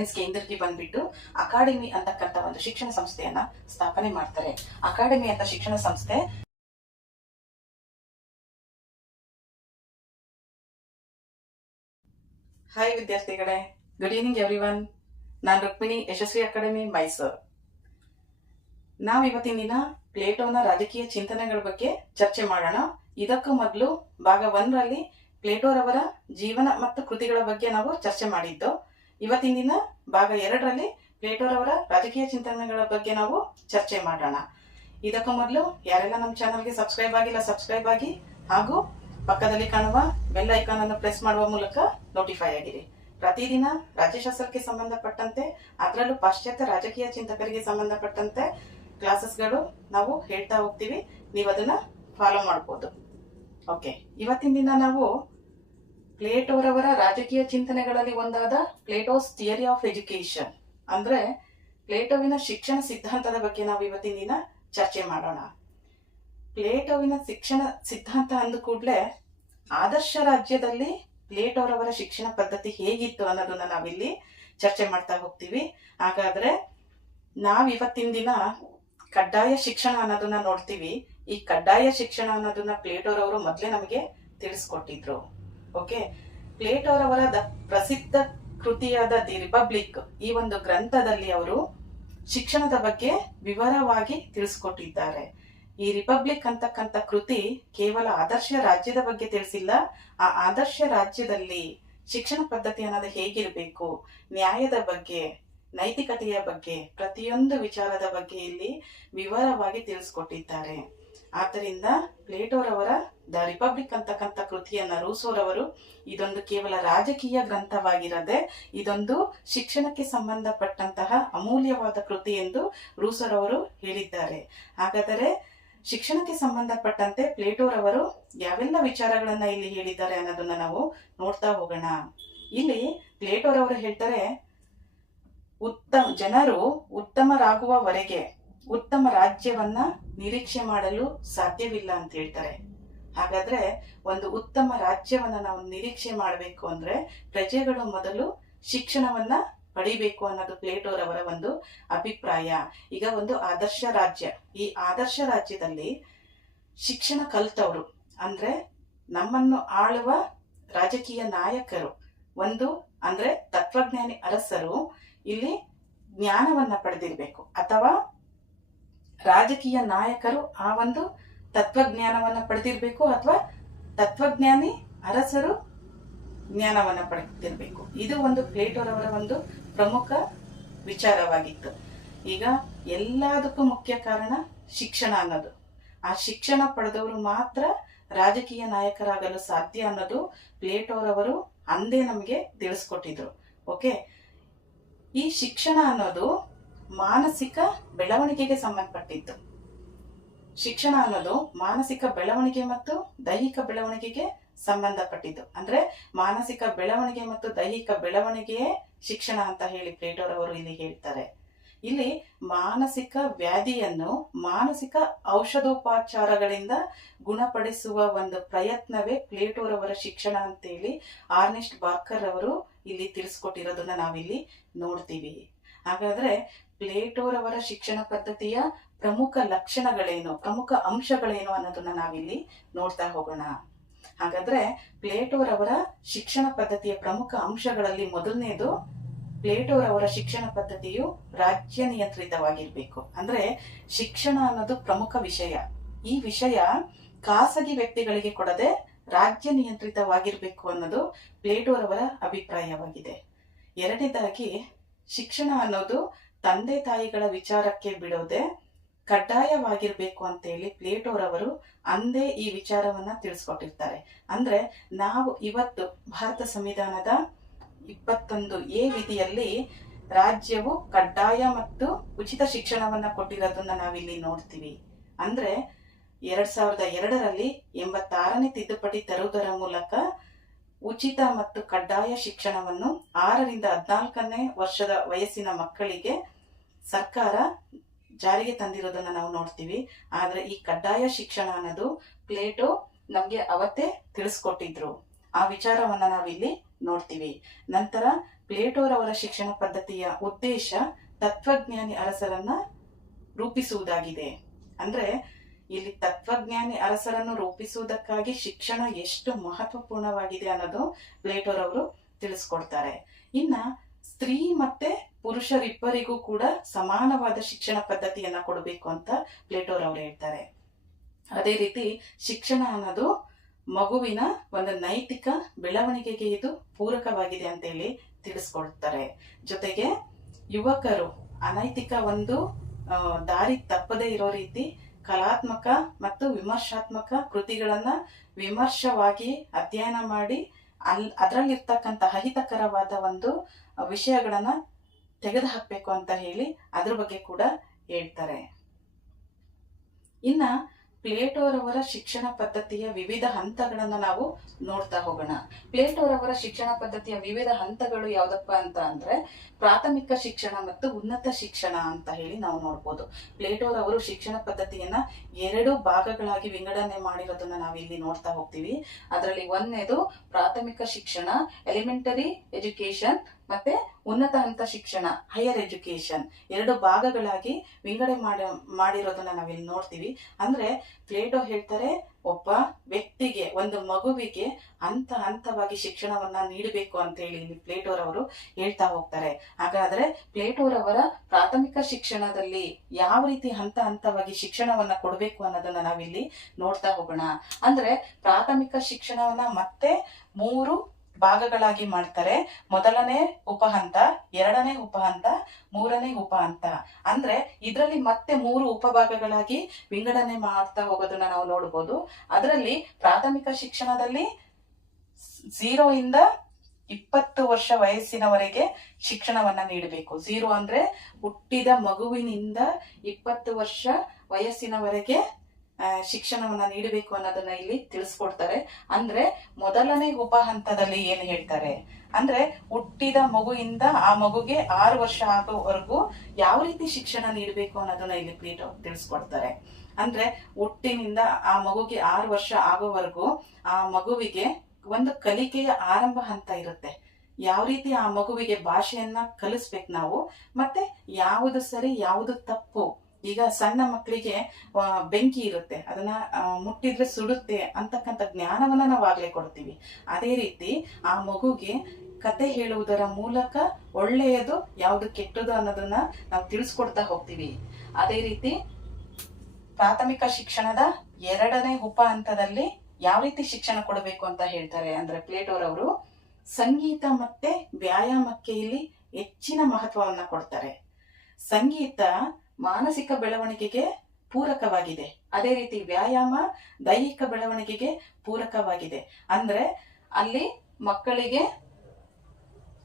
ಅಥೆನ್ಸ್ಗೆ ಹಿಂದಿರುಗಿ ಬಂದ್ಬಿಟ್ಟು ಅಕಾಡೆಮಿ ಅಂತಕ್ಕಂಥ ಒಂದು ಶಿಕ್ಷಣ ಸಂಸ್ಥೆಯನ್ನ ಸ್ಥಾಪನೆ ಮಾಡ್ತಾರೆ. ಅಕಾಡೆಮಿ ಅಂತ ಶಿಕ್ಷಣ ಸಂಸ್ಥೆ ಹಾಯ್ ವಿದ್ಯಾರ್ಥಿಗಳೇ ಗುಡ್ ಈವ್ನಿಂಗ್ ಎವ್ರಿವನ್ ನಾನು ರುಕ್ಮಿಣಿ, ಯಶಸ್ವಿ ಅಕಾಡೆಮಿ ಮೈಸೂರು ನಾವು ಇವತ್ತಿನ ದಿನ ಪ್ಲೇಟೋನ ರಾಜಕೀಯ ಚಿಂತನೆಗಳ ಬಗ್ಗೆ ಚರ್ಚೆ ಮಾಡೋಣ. ಇದಕ್ಕೂ ಮೊದಲು ಭಾಗ ಒಂದರಲ್ಲಿ ಪ್ಲೇಟೋರವರ ಜೀವನ ಮತ್ತು ಕೃತಿಗಳ ಬಗ್ಗೆ ನಾವು ಚರ್ಚೆ ಮಾಡಿದ್ದು. ಇವತ್ತಿನ ದಿನ ಭಾಗ ಎರಡರಲ್ಲಿ ಪ್ಲೇಟೋರವರ ರಾಜಕೀಯ ಚಿಂತನೆಗಳ ಬಗ್ಗೆ ನಾವು ಚರ್ಚೆ ಮಾಡೋಣ. ಇದಕ್ಕೂ ಮೊದಲು ಯಾರೆಲ್ಲ ನಮ್ಮ ಚಾನಲ್ಗೆ ಸಬ್ಸ್ಕ್ರೈಬ್ ಆಗಿಲ್ಲ, ಸಬ್ಸ್ಕ್ರೈಬ್ ಆಗಿ ಹಾಗೂ ಪಕ್ಕದಲ್ಲಿ ಕಾಣುವ ಬೆಲ್ ಐಕಾನ್ ಅನ್ನು ಪ್ರೆಸ್ ಮಾಡುವ ಮೂಲಕ ನೋಟಿಫೈ ಆಗಿರಿ. ಪ್ರತಿದಿನ ರಾಜ್ಯಶಾಸ್ತ್ರಕ್ಕೆ ಸಂಬಂಧಪಟ್ಟಂತೆ, ಅದರಲ್ಲೂ ಪಾಶ್ಚಾತ್ಯ ರಾಜಕೀಯ ಚಿಂತಕರಿಗೆ ಸಂಬಂಧಪಟ್ಟಂತೆ ಕ್ಲಾಸಸ್ಗಳು ನಾವು ಹೇಳ್ತಾ ಹೋಗ್ತೀವಿ. ನೀವು ಅದನ್ನ ಫಾಲೋ ಮಾಡ್ಬೋದು. ಓಕೆ, ಇವತ್ತಿನ ದಿನ ನಾವು ಪ್ಲೇಟೋರವರ ರಾಜಕೀಯ ಚಿಂತನೆಗಳಲ್ಲಿ ಒಂದಾದ ಪ್ಲೇಟೋಸ್ ಥಿಯರಿ ಆಫ್ ಎಜುಕೇಶನ್ ಅಂದ್ರೆ ಪ್ಲೇಟೋವಿನ ಶಿಕ್ಷಣ ಸಿದ್ಧಾಂತದ ಬಗ್ಗೆ ನಾವು ಇವತ್ತಿನ ದಿನ ಚರ್ಚೆ ಮಾಡೋಣ. ಪ್ಲೇಟೋವಿನ ಶಿಕ್ಷಣ ಸಿದ್ಧಾಂತ ಅಂದ ಕೂಡಲೇ ಆದರ್ಶ ರಾಜ್ಯದಲ್ಲಿ ಪ್ಲೇಟೋರವರ ಶಿಕ್ಷಣ ಪದ್ಧತಿ ಹೇಗಿತ್ತು ಅನ್ನೋದನ್ನ ನಾವಿಲ್ಲಿ ಚರ್ಚೆ ಮಾಡ್ತಾ ಹೋಗ್ತೀವಿ. ಹಾಗಾದ್ರೆ ನಾವ್ ಇವತ್ತಿನ ದಿನ ಕಡ್ಡಾಯ ಶಿಕ್ಷಣ ಅನ್ನೋದನ್ನ ನೋಡ್ತೀವಿ. ಈ ಕಡ್ಡಾಯ ಶಿಕ್ಷಣ ಅನ್ನೋದನ್ನ ಪ್ಲೇಟೋರವರು ಮೊದಲೇ ನಮಗೆ ತಿಳಿಸ್ಕೊಟ್ಟಿದ್ರು. ಓಕೆ? ಪ್ಲೇಟೋರವರ ದ ಪ್ರಸಿದ್ಧ ಕೃತಿಯಾದ ದಿ ರಿಪಬ್ಲಿಕ್ ಈ ಒಂದು ಗ್ರಂಥದಲ್ಲಿ ಅವರು ಶಿಕ್ಷಣದ ಬಗ್ಗೆ ವಿವರವಾಗಿ ತಿಳಿಸ್ಕೊಟ್ಟಿದ್ದಾರೆ. ಈ ರಿಪಬ್ಲಿಕ್ ಅಂತಕ್ಕಂಥ ಕೃತಿ ಕೇವಲ ಆದರ್ಶ ರಾಜ್ಯದ ಬಗ್ಗೆ ತಿಳಿಸಿಲ್ಲ. ಆ ಆದರ್ಶ ರಾಜ್ಯದಲ್ಲಿ ಶಿಕ್ಷಣ ಪದ್ಧತಿ ಅನ್ನೋದು ಹೇಗಿರಬೇಕು? ನ್ಯಾಯದ ಬಗ್ಗೆ, ನೈತಿಕತೆಯ ಬಗ್ಗೆ ಪ್ರತಿಯೊಂದು ವಿಚಾರದ ಬಗ್ಗೆ ಇಲ್ಲಿ ವಿವರವಾಗಿ ತಿಳಿಸ್ಕೊಟ್ಟಿದ್ದಾರೆ. ಆದ್ದರಿಂದ ಪ್ಲೇಟೋರವರ, ದ ರಿಪಬ್ಲಿಕ್ ಅಂತಕ್ಕಂಥ ಕೃತಿಯನ್ನ ರೂಸೋರವರು, ಇದೊಂದು ಕೇವಲ ರಾಜಕೀಯ ಗ್ರಂಥವಾಗಿರದೆ, ಇದೊಂದು ಶಿಕ್ಷಣಕ್ಕೆ ಸಂಬಂಧಪಟ್ಟಂತಹ ಅಮೂಲ್ಯವಾದ ಕೃತಿ ಎಂದು ರೂಸೋರವರು ಹೇಳಿದ್ದಾರೆ. ಹಾಗಾದರೆ ಶಿಕ್ಷಣಕ್ಕೆ ಸಂಬಂಧಪಟ್ಟಂತೆ ಪ್ಲೇಟೋರವರು ಯಾವೆಲ್ಲ ವಿಚಾರಗಳನ್ನ ಇಲ್ಲಿ ಹೇಳಿದ್ದಾರೆ ಅನ್ನೋದನ್ನ ನಾವು ನೋಡ್ತಾ ಹೋಗೋಣ. ಇಲ್ಲಿ ಪ್ಲೇಟೋರವರು ಹೇಳ್ತಾರೆ, ಉತ್ತಮ, ಜನರು ಉತ್ತಮರಾಗುವವರೆಗೆ ಉತ್ತಮ ರಾಜ್ಯವನ್ನ ನಿರೀಕ್ಷೆ ಮಾಡಲು ಸಾಧ್ಯವಿಲ್ಲ ಅಂತ ಹೇಳ್ತಾರೆ. ಹಾಗಾದ್ರೆ ಒಂದು ಉತ್ತಮ ರಾಜ್ಯವನ್ನ ನಾವು ನಿರೀಕ್ಷೆ ಮಾಡಬೇಕು ಅಂದ್ರೆ ಪ್ರಜೆಗಳು ಮೊದಲು ಶಿಕ್ಷಣವನ್ನ ಪಡಿಬೇಕು ಅನ್ನೋದು ಪ್ಲೇಟೋರವರ ಒಂದು ಅಭಿಪ್ರಾಯ. ಈಗ ಒಂದು ಆದರ್ಶ ರಾಜ್ಯ. ಈ ಆದರ್ಶ ರಾಜ್ಯದಲ್ಲಿ ಶಿಕ್ಷಣ ಕಲ್ತವರು ಅಂದ್ರೆ ನಮ್ಮನ್ನು ಆಳುವ ರಾಜಕೀಯ ನಾಯಕರು. ಒಂದು ಅಂದ್ರೆ ತತ್ವಜ್ಞಾನಿ ಅರಸರು ಇಲ್ಲಿ ಜ್ಞಾನವನ್ನ ಪಡೆದಿರ್ಬೇಕು. ಅಥವಾ ರಾಜಕೀಯ ನಾಯಕರು ಆ ಒಂದು ತತ್ವಜ್ಞಾನವನ್ನು ಪಡೆದಿರಬೇಕು ಅಥವಾ ತತ್ವಜ್ಞಾನಿ ಅರಸರು ಜ್ಞಾನವನ್ನು ಪಡೆದಿರಬೇಕು. ಇದು ಒಂದು ಪ್ಲೇಟೋರವರ ಒಂದು ಪ್ರಮುಖ ವಿಚಾರವಾಗಿತ್ತು. ಈಗ ಎಲ್ಲದಕ್ಕೂ ಮುಖ್ಯ ಕಾರಣ ಶಿಕ್ಷಣ ಅನ್ನೋದು. ಆ ಶಿಕ್ಷಣ ಪಡೆದವರು ಮಾತ್ರ ರಾಜಕೀಯ ನಾಯಕರಾಗಲು ಸಾಧ್ಯ ಅನ್ನೋದು ಪ್ಲೇಟೋರವರು ಅಂದೇ ನಮಗೆ ತಿಳಿಸ್ಕೊಟ್ಟಿದ್ರು. ಓಕೆ? ಈ ಶಿಕ್ಷಣ ಅನ್ನೋದು ಮಾನಸಿಕ ಬೆಳವಣಿಗೆಗೆ ಸಂಬಂಧಪಟ್ಟಿದ್ದು ಶಿಕ್ಷಣ ಅನ್ನೋದು ಮಾನಸಿಕ ಬೆಳವಣಿಗೆ ಮತ್ತು ದೈಹಿಕ ಬೆಳವಣಿಗೆಗೆ ಸಂಬಂಧಪಟ್ಟಿದ್ದು ಅಂದ್ರೆ ಮಾನಸಿಕ ಬೆಳವಣಿಗೆ ಮತ್ತು ದೈಹಿಕ ಬೆಳವಣಿಗೆಯೇ ಶಿಕ್ಷಣ ಅಂತ ಹೇಳಿ ಪ್ಲೇಟೋರವರು ಇಲ್ಲಿ ಹೇಳ್ತಾರೆ. ಇಲ್ಲಿ ಮಾನಸಿಕ ವ್ಯಾಧಿಯನ್ನು ಮಾನಸಿಕ ಔಷಧೋಪಚಾರಗಳಿಂದ ಗುಣಪಡಿಸುವ ಒಂದು ಪ್ರಯತ್ನವೇ ಪ್ಲೇಟೋರವರ ಶಿಕ್ಷಣ ಅಂತೇಳಿ ಆರ್ನೆಸ್ಟ್ ಬಾರ್ಕರ್ ಅವರು ಇಲ್ಲಿ ತಿಳಿಸ್ಕೊಟ್ಟಿರೋದನ್ನ ನಾವಿಲ್ಲಿ ನೋಡ್ತೀವಿ. ಹಾಗಾದ್ರೆ ಪ್ಲೇಟೋರವರ ಶಿಕ್ಷಣ ಪದ್ಧತಿಯ ಪ್ರಮುಖ ಲಕ್ಷಣಗಳೇನು, ಪ್ರಮುಖ ಅಂಶಗಳೇನು ಅನ್ನೋದನ್ನ ನಾವಿಲ್ಲಿ ನೋಡ್ತಾ ಹೋಗೋಣ. ಹಾಗಾದ್ರೆ ಪ್ಲೇಟೋರವರ ಶಿಕ್ಷಣ ಪದ್ಧತಿಯ ಪ್ರಮುಖ ಅಂಶಗಳಲ್ಲಿ ಮೊದಲನೇದು ಪ್ಲೇಟೋರವರ ಶಿಕ್ಷಣ ಪದ್ಧತಿಯು ರಾಜ್ಯ ನಿಯಂತ್ರಿತವಾಗಿರ್ಬೇಕು. ಅಂದ್ರೆ ಶಿಕ್ಷಣ ಅನ್ನೋದು ಪ್ರಮುಖ ವಿಷಯ. ಈ ವಿಷಯ ಖಾಸಗಿ ವ್ಯಕ್ತಿಗಳಿಗೆ ಕೊಡದೆ ರಾಜ್ಯ ನಿಯಂತ್ರಿತವಾಗಿರ್ಬೇಕು ಅನ್ನೋದು ಪ್ಲೇಟೋರವರ ಅಭಿಪ್ರಾಯವಾಗಿದೆ. ಎರಡನೇದಾಗಿ ಶಿಕ್ಷಣ ಅನ್ನೋದು ತಂದೆ ತಾಯಿಗಳ ವಿಚಾರಕ್ಕೆ ಬಿಡೋದೆ ಕಡ್ಡಾಯವಾಗಿರ್ಬೇಕು ಅಂತೇಳಿ ಪ್ಲೇಟೋರವರು ಅಂದೇ ಈ ವಿಚಾರವನ್ನ ತಿಳಿಸ್ಕೊಟ್ಟಿರ್ತಾರೆ. ಅಂದ್ರೆ ನಾವು ಇವತ್ತು ಭಾರತ ಸಂವಿಧಾನದ ಇಪ್ಪತ್ತೊಂದು ಎ ವಿಧಿಯಲ್ಲಿ ರಾಜ್ಯವು ಕಡ್ಡಾಯ ಮತ್ತು ಉಚಿತ ಶಿಕ್ಷಣವನ್ನ ಕೊಟ್ಟಿರೋದನ್ನ ನಾವಿಲ್ಲಿ ನೋಡ್ತೀವಿ. ಅಂದ್ರೆ ಎರಡ್ ಸಾವಿರದ ಎರಡರಲ್ಲಿ ಎಂಬತ್ತಾರನೇ ತಿದ್ದುಪಡಿ ತರುವುದರ ಮೂಲಕ ಉಚಿತ ಮತ್ತು ಕಡ್ಡಾಯ ಶಿಕ್ಷಣವನ್ನು ಆರರಿಂದ ಹದಿನಾಲ್ಕನೇ ವರ್ಷದ ವಯಸ್ಸಿನ ಮಕ್ಕಳಿಗೆ ಸರ್ಕಾರ ಜಾರಿಗೆ ತಂದಿರೋದನ್ನ ನಾವು ನೋಡ್ತೀವಿ. ಆದ್ರೆ ಈ ಕಡ್ಡಾಯ ಶಿಕ್ಷಣ ಅನ್ನೋದು ಪ್ಲೇಟೋ ನಮ್ಗೆ ಅವತ್ತೇ ತಿಳಿಸ್ಕೊಟ್ಟಿದ್ರು. ಆ ವಿಚಾರವನ್ನ ನಾವಿಲ್ಲಿ ನೋಡ್ತೀವಿ. ನಂತರ ಪ್ಲೇಟೋರವರ ಶಿಕ್ಷಣ ಪದ್ಧತಿಯ ಉದ್ದೇಶ ತತ್ವಜ್ಞಾನಿ ಅರಸರನ್ನ ರೂಪಿಸುವುದಾಗಿದೆ. ಅಂದ್ರೆ ಇಲ್ಲಿ ತತ್ವಜ್ಞಾನಿ ಅರಸರನ್ನು ರೂಪಿಸುವುದಕ್ಕಾಗಿ ಶಿಕ್ಷಣ ಎಷ್ಟು ಮಹತ್ವಪೂರ್ಣವಾಗಿದೆ ಅನ್ನೋದು ಪ್ಲೇಟೋರ್ ಅವರು ತಿಳಿಸ್ಕೊಡ್ತಾರೆ. ಇನ್ನ ಸ್ತ್ರೀ ಮತ್ತೆ ಪುರುಷರಿಬ್ಬರಿಗೂ ಕೂಡ ಸಮಾನವಾದ ಶಿಕ್ಷಣ ಪದ್ಧತಿಯನ್ನ ಕೊಡಬೇಕು ಅಂತ ಪ್ಲೇಟೋರ್ ಅವರು ಹೇಳ್ತಾರೆ. ಅದೇ ರೀತಿ ಶಿಕ್ಷಣ ಅನ್ನೋದು ಮಗುವಿನ ಒಂದು ನೈತಿಕ ಬೆಳವಣಿಗೆಗೆ ಇದು ಪೂರಕವಾಗಿದೆ ಅಂತ ಹೇಳಿ ತಿಳಿಸ್ಕೊಡ್ತಾರೆ. ಜೊತೆಗೆ ಯುವಕರು ಅನೈತಿಕ ಒಂದು ದಾರಿ ತಪ್ಪದೇ ಇರೋ ರೀತಿ ಕಲಾತ್ಮಕ ಮತ್ತು ವಿಮರ್ಶಾತ್ಮಕ ಕೃತಿಗಳನ್ನ ವಿಮರ್ಶವಾಗಿ ಅಧ್ಯಯನ ಮಾಡಿ ಅಲ್, ಅದರಲ್ಲಿರ್ತಕ್ಕಂಥ ಅಹಿತಕರವಾದ ಒಂದು ವಿಷಯಗಳನ್ನ ತೆಗೆದು ಹಾಕಬೇಕು ಅಂತ ಹೇಳಿ ಅದ್ರ ಬಗ್ಗೆ ಕೂಡ ಹೇಳ್ತಾರೆ. ಇನ್ನ ಪ್ಲೇಟೋರವರ ಶಿಕ್ಷಣ ಪದ್ಧತಿಯ ವಿವಿಧ ಹಂತಗಳನ್ನ ನಾವು ನೋಡ್ತಾ ಹೋಗೋಣ. ಪ್ಲೇಟೋರವರ ಶಿಕ್ಷಣ ಪದ್ಧತಿಯ ವಿವಿಧ ಹಂತಗಳು ಯಾವ್ದಪ್ಪ ಅಂತ ಅಂದ್ರೆ ಪ್ರಾಥಮಿಕ ಶಿಕ್ಷಣ ಮತ್ತು ಉನ್ನತ ಶಿಕ್ಷಣ ಅಂತ ಹೇಳಿ ನಾವು ನೋಡ್ಬೋದು. ಪ್ಲೇಟೋರವರು ಶಿಕ್ಷಣ ಪದ್ಧತಿಯನ್ನ ಎರಡು ಭಾಗಗಳಾಗಿ ವಿಂಗಡಣೆ ಮಾಡಿರೋದನ್ನ ನಾವಿಲ್ಲಿ ನೋಡ್ತಾ ಹೋಗ್ತೀವಿ. ಅದರಲ್ಲಿ ಒಂದನೇದು ಪ್ರಾಥಮಿಕ ಶಿಕ್ಷಣ ಎಲಿಮೆಂಟರಿ ಎಜುಕೇಶನ್ ಮತ್ತೆ ಉನ್ನತ ಹಂತ ಶಿಕ್ಷಣ ಹೈಯರ್ ಎಜುಕೇಶನ್ ಎರಡು ಭಾಗಗಳಾಗಿ ವಿಂಗಡಣೆ ಮಾಡಿ, ಮಾಡಿರೋದನ್ನ ನಾವಿಲ್ಲಿ ನೋಡ್ತೀವಿ. ಅಂದ್ರೆ ಪ್ಲೇಟೋ ಹೇಳ್ತಾರೆ ಒಬ್ಬ ವ್ಯಕ್ತಿಗೆ, ಒಂದು ಮಗುವಿಗೆ ಹಂತ ಹಂತವಾಗಿ ಶಿಕ್ಷಣವನ್ನ ನೀಡಬೇಕು ಅಂತ ಹೇಳಿ ಇಲ್ಲಿ ಪ್ಲೇಟೋರವರು ಹೇಳ್ತಾ ಹೋಗ್ತಾರೆ. ಹಾಗಾದ್ರೆ ಪ್ಲೇಟೋರವರ ಪ್ರಾಥಮಿಕ ಶಿಕ್ಷಣದಲ್ಲಿ ಯಾವ ರೀತಿ ಹಂತ ಹಂತವಾಗಿ ಶಿಕ್ಷಣವನ್ನ ಕೊಡಬೇಕು ಅನ್ನೋದನ್ನ ನಾವಿಲ್ಲಿ ನೋಡ್ತಾ ಹೋಗೋಣ. ಅಂದ್ರೆ ಪ್ರಾಥಮಿಕ ಶಿಕ್ಷಣವನ್ನ ಮತ್ತೆ ಮೂರು ಭಾಗಗಳಾಗಿ ಮಾಡ್ತಾರೆ. ಮೊದಲನೇ ಉಪಹಂತ, ಎರಡನೇ ಉಪಹಂತ, ಮೂರನೇ ಉಪಹಂತ. ಅಂದ್ರೆ ಇದರಲ್ಲಿ ಮತ್ತೆ ಮೂರು ಉಪಭಾಗಗಳಾಗಿ ವಿಂಗಡಣೆ ಮಾಡ್ತಾ ಹೋಗೋದನ್ನ ನಾವು ನೋಡಬಹುದು ಅದರಲ್ಲಿ ಪ್ರಾಥಮಿಕ ಶಿಕ್ಷಣದಲ್ಲಿ ಝೀರೋ ಇಂದ ಇಪ್ಪತ್ತು ವರ್ಷ ವಯಸ್ಸಿನವರೆಗೆ ಶಿಕ್ಷಣವನ್ನ ನೀಡಬೇಕು. ಝೀರೋ ಅಂದ್ರೆ ಹುಟ್ಟಿದ ಮಗುವಿನಿಂದ ಇಪ್ಪತ್ತು ವರ್ಷ ವಯಸ್ಸಿನವರೆಗೆ ಶಿಕ್ಷಣವನ್ನ ನೀಡಬೇಕು ಅನ್ನೋದನ್ನ ಇಲ್ಲಿ ತಿಳಿಸ್ಕೊಡ್ತಾರೆ. ಅಂದ್ರೆ ಮೊದಲನೇ ಉಪ ಹಂತದಲ್ಲಿ ಏನ್ ಹೇಳ್ತಾರೆ? ಅಂದ್ರೆ ಹುಟ್ಟಿದ ಮಗುವಿಂದ ಆ ಮಗುಗೆ ಆರು ವರ್ಷ ಆಗೋವರೆಗೂ ಯಾವ ರೀತಿ ಶಿಕ್ಷಣ ನೀಡಬೇಕು ಅನ್ನೋದನ್ನ ಇಲ್ಲಿ ಪ್ಲೇಟೋ ತಿಳಿಸ್ಕೊಡ್ತಾರೆ. ಅಂದ್ರೆ ಹುಟ್ಟಿನಿಂದ ಆ ಮಗುಗೆ ಆರು ವರ್ಷ ಆಗೋವರೆಗೂ ಆ ಮಗುವಿಗೆ ಒಂದು ಕಲಿಕೆಯ ಆರಂಭ ಹಂತ ಇರುತ್ತೆ. ಯಾವ ರೀತಿ ಆ ಮಗುವಿಗೆ ಭಾಷೆಯನ್ನ ಕಲಿಸ್ಬೇಕು ನಾವು, ಮತ್ತೆ ಯಾವುದು ಸರಿ, ಯಾವುದು ತಪ್ಪು ಈಗ ಸಣ್ಣ ಮಕ್ಕಳಿಗೆ ಬೆಂಕಿ ಇರುತ್ತೆ. ಅದನ್ನ ಮುಟ್ಟಿದ್ರೆ ಸುಡುತ್ತೆ ಅಂತಕ್ಕಂಥ ಜ್ಞಾನವನ್ನ ನಾವು ಆಗ್ಲೇ ಕೊಡ್ತೀವಿ. ಅದೇ ರೀತಿ ಆ ಮಗುಗೆ ಕತೆ ಹೇಳುವುದರ ಮೂಲಕ ಒಳ್ಳೆಯದು, ಯಾವುದು ಕೆಟ್ಟದು ಅನ್ನೋದನ್ನ ನಾವು ತಿಳಿಸ್ಕೊಡ್ತಾ ಹೋಗ್ತೀವಿ. ಅದೇ ರೀತಿ ಪ್ರಾಥಮಿಕ ಶಿಕ್ಷಣದ ಎರಡನೇ ಉಪ ಹಂತದಲ್ಲಿ ಯಾವ ರೀತಿ ಶಿಕ್ಷಣ ಕೊಡಬೇಕು ಅಂತ ಹೇಳ್ತಾರೆ ಅಂದ್ರೆ ಪ್ಲೇಟೋರವರು ಸಂಗೀತ ಮತ್ತೆ ವ್ಯಾಯಾಮಕ್ಕೆ ಇಲ್ಲಿ ಹೆಚ್ಚಿನ ಮಹತ್ವವನ್ನ ಕೊಡ್ತಾರೆ. ಸಂಗೀತ ಮಾನಸಿಕ ಬೆಳವಣಿಗೆಗೆ ಪೂರಕವಾಗಿದೆ. ಅದೇ ರೀತಿ ವ್ಯಾಯಾಮ ದೈಹಿಕ ಬೆಳವಣಿಗೆಗೆ ಪೂರಕವಾಗಿದೆ. ಅಂದ್ರೆ ಅಲ್ಲಿ ಮಕ್ಕಳಿಗೆ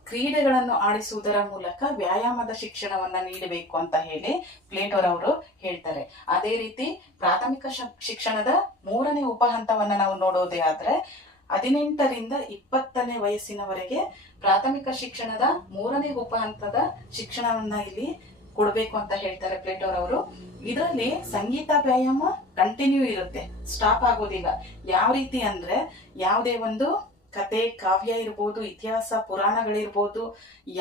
ಕ್ರೀಡೆಗಳನ್ನು ಆಡಿಸುವುದರ ಮೂಲಕ ವ್ಯಾಯಾಮದ ಶಿಕ್ಷಣವನ್ನ ನೀಡಬೇಕು ಅಂತ ಹೇಳಿ ಪ್ಲೇಟೋರ್ ಅವರು ಹೇಳ್ತಾರೆ. ಅದೇ ರೀತಿ ಪ್ರಾಥಮಿಕ ಶಿಕ್ಷಣದ ಮೂರನೇ ಉಪಹಂತವನ್ನ ನಾವು ನೋಡೋದೇ ಆದ್ರೆ ಹದಿನೆಂಟರಿಂದ ಇಪ್ಪತ್ತನೇ ವಯಸ್ಸಿನವರೆಗೆ ಪ್ರಾಥಮಿಕ ಶಿಕ್ಷಣದ ಮೂರನೇ ಉಪಹಂತದ ಶಿಕ್ಷಣವನ್ನ ಇಲ್ಲಿ ಕೊಡಬೇಕು ಅಂತ ಹೇಳ್ತಾರೆ ಪ್ಲೇಟೋರ್ ಅವರು. ಇದರಲ್ಲಿ ಸಂಗೀತ ವ್ಯಾಯಾಮ ಕಂಟಿನ್ಯೂ ಇರುತ್ತೆ. ಸ್ಟಾಪ್ ಆಗೋದಿಲ್ಲ. ಯಾವ ರೀತಿ ಅಂದ್ರೆ ಯಾವುದೇ ಒಂದು ಕತೆ, ಕಾವ್ಯ ಇರ್ಬೋದು, ಇತಿಹಾಸ, ಪುರಾಣಗಳಿರ್ಬೋದು,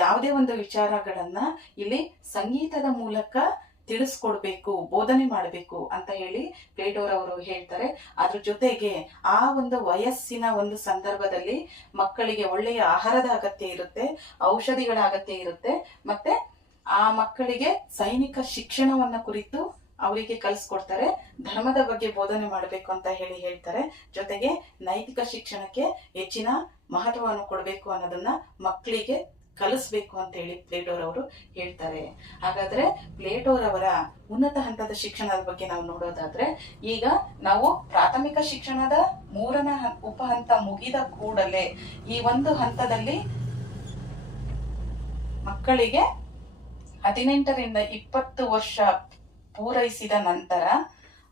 ಯಾವುದೇ ಒಂದು ವಿಚಾರಗಳನ್ನ ಇಲ್ಲಿ ಸಂಗೀತದ ಮೂಲಕ ತಿಳಿಸ್ಕೊಡ್ಬೇಕು, ಬೋಧನೆ ಮಾಡಬೇಕು ಅಂತ ಹೇಳಿ ಪ್ಲೇಟೋರ್ ಅವರು ಹೇಳ್ತಾರೆ. ಅದ್ರ ಜೊತೆಗೆ ಆ ಒಂದು ವಯಸ್ಸಿನ ಒಂದು ಸಂದರ್ಭದಲ್ಲಿ ಮಕ್ಕಳಿಗೆ ಒಳ್ಳೆಯ ಆಹಾರದ ಅಗತ್ಯ ಇರುತ್ತೆ, ಔಷಧಿಗಳ ಅಗತ್ಯ ಇರುತ್ತೆ, ಮತ್ತೆ ಆ ಮಕ್ಕಳಿಗೆ ಸೈನಿಕ ಶಿಕ್ಷಣವನ್ನ ಕುರಿತು ಅವರಿಗೆ ಕಲಿಸ್ಕೊಡ್ತಾರೆ. ಧರ್ಮದ ಬಗ್ಗೆ ಬೋಧನೆ ಮಾಡಬೇಕು ಅಂತ ಹೇಳಿ ಹೇಳ್ತಾರೆ. ಜೊತೆಗೆ ನೈತಿಕ ಶಿಕ್ಷಣಕ್ಕೆ ಹೆಚ್ಚಿನ ಮಹತ್ವವನ್ನು ಕೊಡಬೇಕು ಅನ್ನೋದನ್ನ ಮಕ್ಕಳಿಗೆ ಕಲಿಸ್ಬೇಕು ಅಂತ ಹೇಳಿ ಪ್ಲೇಟೋರ್ ಅವರು ಹೇಳ್ತಾರೆ. ಹಾಗಾದ್ರೆ ಪ್ಲೇಟೋರವರ ಉನ್ನತ ಹಂತದ ಶಿಕ್ಷಣದ ಬಗ್ಗೆ ನಾವು ನೋಡೋದಾದ್ರೆ, ಈಗ ನಾವು ಪ್ರಾಥಮಿಕ ಶಿಕ್ಷಣದ ಮೂರನೇ ಉಪ ಹಂತ ಮುಗಿದ ಕೂಡಲೇ ಈ ಒಂದು ಹಂತದಲ್ಲಿ ಮಕ್ಕಳಿಗೆ ಹದಿನೆಂಟರಿಂದ ಇಪ್ಪತ್ತು ವರ್ಷ ಪೂರೈಸಿದ ನಂತರ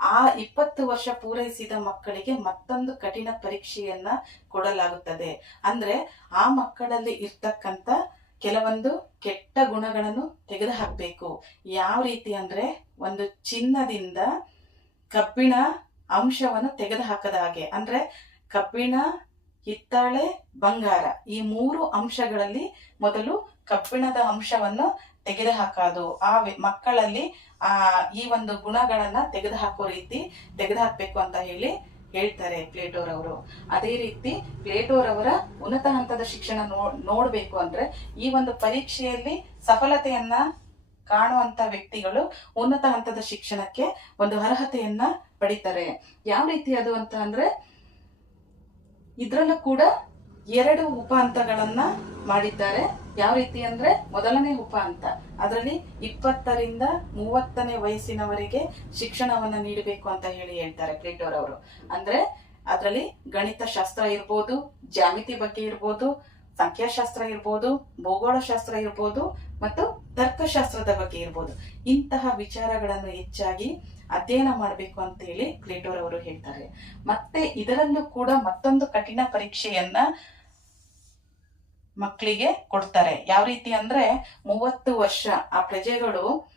ಆ ಇಪ್ಪತ್ತು ವರ್ಷ ಪೂರೈಸಿದ ಮಕ್ಕಳಿಗೆ ಮತ್ತೊಂದು ಕಠಿಣ ಪರೀಕ್ಷೆಯನ್ನ ಕೊಡಲಾಗುತ್ತದೆ. ಅಂದ್ರೆ ಆ ಮಕ್ಕಳಲ್ಲಿ ಇರ್ತಕ್ಕಂತ ಕೆಲವೊಂದು ಕೆಟ್ಟ ಗುಣಗಳನ್ನು ತೆಗೆದುಹಾಕಬೇಕು. ಯಾವ ರೀತಿ ಅಂದ್ರೆ ಒಂದು ಚಿನ್ನದಿಂದ ಕಬ್ಬಿಣ ಅಂಶವನ್ನು ತೆಗೆದುಹಾಕದ ಹಾಗೆ. ಅಂದ್ರೆ ಕಬ್ಬಿಣ, ಹಿತ್ತಾಳೆ, ಬಂಗಾರ ಈ ಮೂರು ಅಂಶಗಳಲ್ಲಿ ಮೊದಲು ಕಬ್ಬಿಣದ ಅಂಶವನ್ನು ತೆಗೆದುಹಾಕೋದು. ಆ ಮಕ್ಕಳಲ್ಲಿ ಆ, ಈ ಒಂದು ಗುಣಗಳನ್ನ ತೆಗೆದುಹಾಕೋ ರೀತಿ ತೆಗೆದುಹಾಕ್ಬೇಕು ಅಂತ ಹೇಳಿ ಹೇಳ್ತಾರೆ ಪ್ಲೇಟೋರವರು. ಅದೇ ರೀತಿ ಪ್ಲೇಟೋರವರ ಉನ್ನತ ಹಂತದ ಶಿಕ್ಷಣ ನೋಡ್ಬೇಕು ಅಂದ್ರೆ ಈ ಒಂದು ಪರೀಕ್ಷೆಯಲ್ಲಿ ಸಫಲತೆಯನ್ನ ಕಾಣುವಂತ ವ್ಯಕ್ತಿಗಳು ಉನ್ನತ ಹಂತದ ಶಿಕ್ಷಣಕ್ಕೆ ಒಂದು ಅರ್ಹತೆಯನ್ನ ಪಡಿತಾರೆ. ಯಾವ ರೀತಿ ಅದು ಅಂತ ಅಂದ್ರೆ ಇದ್ರಲ್ಲೂ ಕೂಡ ಎರಡು ಉಪ ಹಂತಗಳನ್ನ ಮಾಡಿದ್ದಾರೆ. ಯಾವ ರೀತಿ ಅಂದ್ರೆ ಮೊದಲನೇ ಉಪ ಹಂತ. ಅದರಲ್ಲಿ ಇಪ್ಪತ್ತರಿಂದ ಮೂವತ್ತನೇ ವಯಸ್ಸಿನವರೆಗೆ ಶಿಕ್ಷಣವನ್ನ ನೀಡಬೇಕು ಅಂತ ಹೇಳಿ ಹೇಳ್ತಾರೆ ಪ್ಲೇಟೋರ್ ಅವರು. ಅಂದ್ರೆ ಅದರಲ್ಲಿ ಗಣಿತ ಶಾಸ್ತ್ರ ಇರ್ಬೋದು, ಜ್ಯಾಮಿತಿ ಬಗ್ಗೆ ಇರ್ಬೋದು, ಸಂಖ್ಯಾಶಾಸ್ತ್ರ ಇರ್ಬೋದು, ಭೂಗೋಳಶಾಸ್ತ್ರ ಇರ್ಬೋದು ಮತ್ತು ತರ್ಕಶಾಸ್ತ್ರದ ಬಗ್ಗೆ ಇರ್ಬೋದು. ಇಂತಹ ವಿಚಾರಗಳನ್ನು ಹೆಚ್ಚಾಗಿ ಅಧ್ಯಯನ ಮಾಡಬೇಕು ಅಂತ ಹೇಳಿ ಪ್ಲೇಟೋರ್ ಅವರು ಹೇಳ್ತಾರೆ. ಮತ್ತೆ ಇದರಲ್ಲೂ ಕೂಡ ಮತ್ತೊಂದು ಕಠಿಣ ಪರೀಕ್ಷೆಯನ್ನ ಮಕ್ಕಳಿಗೆ ಕೊಡ್ತಾರೆ. ಯಾವ ರೀತಿ ಅಂದ್ರೆ ಮೂವತ್ತು ವರ್ಷ, ಆ ಪ್ರಜೆಗಳು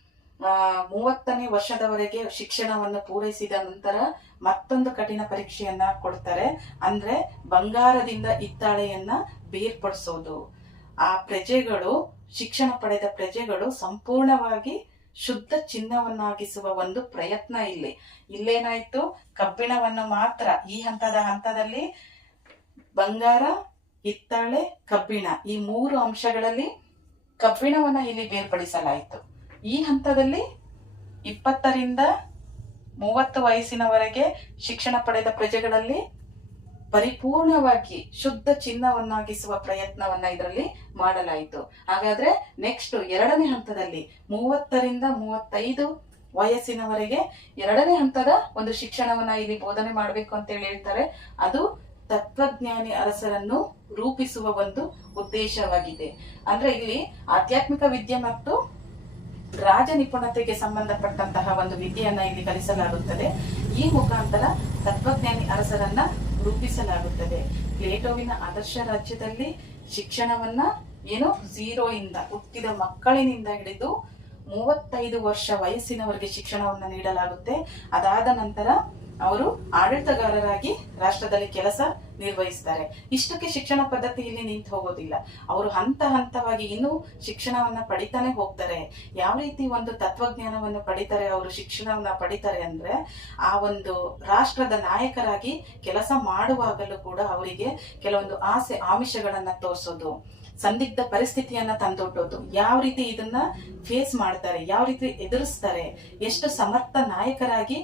ಮೂವತ್ತನೇ ವರ್ಷದವರೆಗೆ ಶಿಕ್ಷಣವನ್ನು ಪೂರೈಸಿದ ನಂತರ ಮತ್ತೊಂದು ಕಠಿಣ ಪರೀಕ್ಷೆಯನ್ನ ಕೊಡ್ತಾರೆ. ಅಂದ್ರೆ ಬಂಗಾರದಿಂದ ಹಿತ್ತಾಳೆಯನ್ನ ಬೇರ್ಪಡಿಸೋದು. ಆ ಪ್ರಜೆಗಳು, ಶಿಕ್ಷಣ ಪಡೆದ ಪ್ರಜೆಗಳು ಸಂಪೂರ್ಣವಾಗಿ ಶುದ್ಧ ಚಿನ್ನವನ್ನಾಗಿಸುವ ಒಂದು ಪ್ರಯತ್ನ ಇಲ್ಲಿ. ಇಲ್ಲೇನಾಯ್ತು? ಕಬ್ಬಿಣವನ್ನು ಮಾತ್ರ, ಈ ಹಂತದ ಹಂತದಲ್ಲಿ ಬಂಗಾರ, ಹಿತ್ತಾಳೆ, ಕಬ್ಬಿಣ, ಈ ಮೂರು ಅಂಶಗಳಲ್ಲಿ ಕಬ್ಬಿಣವನ್ನ ಇಲ್ಲಿ ಬೇರ್ಪಡಿಸಲಾಯಿತು. ಈ ಹಂತದಲ್ಲಿ ಇಪ್ಪತ್ತರಿಂದ ಮೂವತ್ತು ವಯಸ್ಸಿನವರೆಗೆ ಶಿಕ್ಷಣ ಪಡೆದ ಪ್ರಜೆಗಳಲ್ಲಿ ಪರಿಪೂರ್ಣವಾಗಿ ಶುದ್ಧ ಚಿನ್ನವನ್ನಾಗಿಸುವ ಪ್ರಯತ್ನವನ್ನ ಇದರಲ್ಲಿ ಮಾಡಲಾಯಿತು. ಹಾಗಾದ್ರೆ ನೆಕ್ಸ್ಟ್ ಎರಡನೇ ಹಂತದಲ್ಲಿ ಮೂವತ್ತರಿಂದ ಮೂವತ್ತೈದು ವಯಸ್ಸಿನವರೆಗೆ ಎರಡನೇ ಹಂತದ ಒಂದು ಶಿಕ್ಷಣವನ್ನ ಇಲ್ಲಿ ಬೋಧನೆ ಮಾಡಬೇಕು ಅಂತ ಹೇಳಿ ಹೇಳ್ತಾರೆ. ಅದು ತತ್ವಜ್ಞಾನಿ ಅರಸರನ್ನು ರೂಪಿಸುವ ಒಂದು ಉದ್ದೇಶವಾಗಿದೆ. ಅಂದ್ರೆ ಇಲ್ಲಿ ಆಧ್ಯಾತ್ಮಿಕ ವಿದ್ಯೆ ಮತ್ತು ರಾಜ ನಿಪುಣತೆಗೆ ಸಂಬಂಧಪಟ್ಟಂತಹ ಒಂದು ವಿದ್ಯೆಯನ್ನ ಇಲ್ಲಿ ಕಲಿಸಲಾಗುತ್ತದೆ. ಈ ಮುಖಾಂತರ ತತ್ವಜ್ಞಾನಿ ಅರಸರನ್ನ ರೂಪಿಸಲಾಗುತ್ತದೆ. ಪ್ಲೇಟೋವಿನ ಆದರ್ಶ ರಾಜ್ಯದಲ್ಲಿ ಶಿಕ್ಷಣವನ್ನ ಏನು ಝೀರೋ ಇಂದ ಹುಟ್ಟಿದ ಮಕ್ಕಳಿನಿಂದ ಹಿಡಿದು ಮೂವತ್ತೈದು ವರ್ಷ ವಯಸ್ಸಿನವರೆಗೆ ಶಿಕ್ಷಣವನ್ನು ನೀಡಲಾಗುತ್ತೆ. ಅದಾದ ನಂತರ ಅವರು ಆಡಳಿತಗಾರರಾಗಿ ರಾಷ್ಟ್ರದಲ್ಲಿ ಕೆಲಸ ನಿರ್ವಹಿಸ್ತಾರೆ. ಇಷ್ಟಕ್ಕೆ ಶಿಕ್ಷಣ ಪದ್ಧತಿ ಇಲ್ಲಿ ನಿಂತು ಹೋಗೋದಿಲ್ಲ. ಅವರು ಹಂತ ಹಂತವಾಗಿ ಇನ್ನೂ ಶಿಕ್ಷಣವನ್ನ ಪಡಿತಾನೆ ಹೋಗ್ತಾರೆ. ಯಾವ ರೀತಿ ಒಂದು ತತ್ವಜ್ಞಾನವನ್ನು ಪಡಿತಾರೆ, ಅವರು ಶಿಕ್ಷಣವನ್ನ ಪಡಿತಾರೆ ಅಂದ್ರೆ ಆ ಒಂದು ರಾಷ್ಟ್ರದ ನಾಯಕರಾಗಿ ಕೆಲಸ ಮಾಡುವಾಗಲೂ ಕೂಡ ಅವರಿಗೆ ಕೆಲವೊಂದು ಆಸೆ ಆಮಿಷಗಳನ್ನ ತೋರಿಸೋದು. ಸಂದಿಗ್ಧ ಪರಿಸ್ಥಿತಿಯನ್ನ ತಂದೊಡ್ಡೋದು ಯಾವ ರೀತಿ ಇದನ್ನ ಫೇಸ್ ಮಾಡ್ತಾರೆ, ಯಾವ ರೀತಿ ಎದುರಿಸ್ತಾರೆ, ಎಷ್ಟು ಸಮರ್ಥ ನಾಯಕರಾಗಿ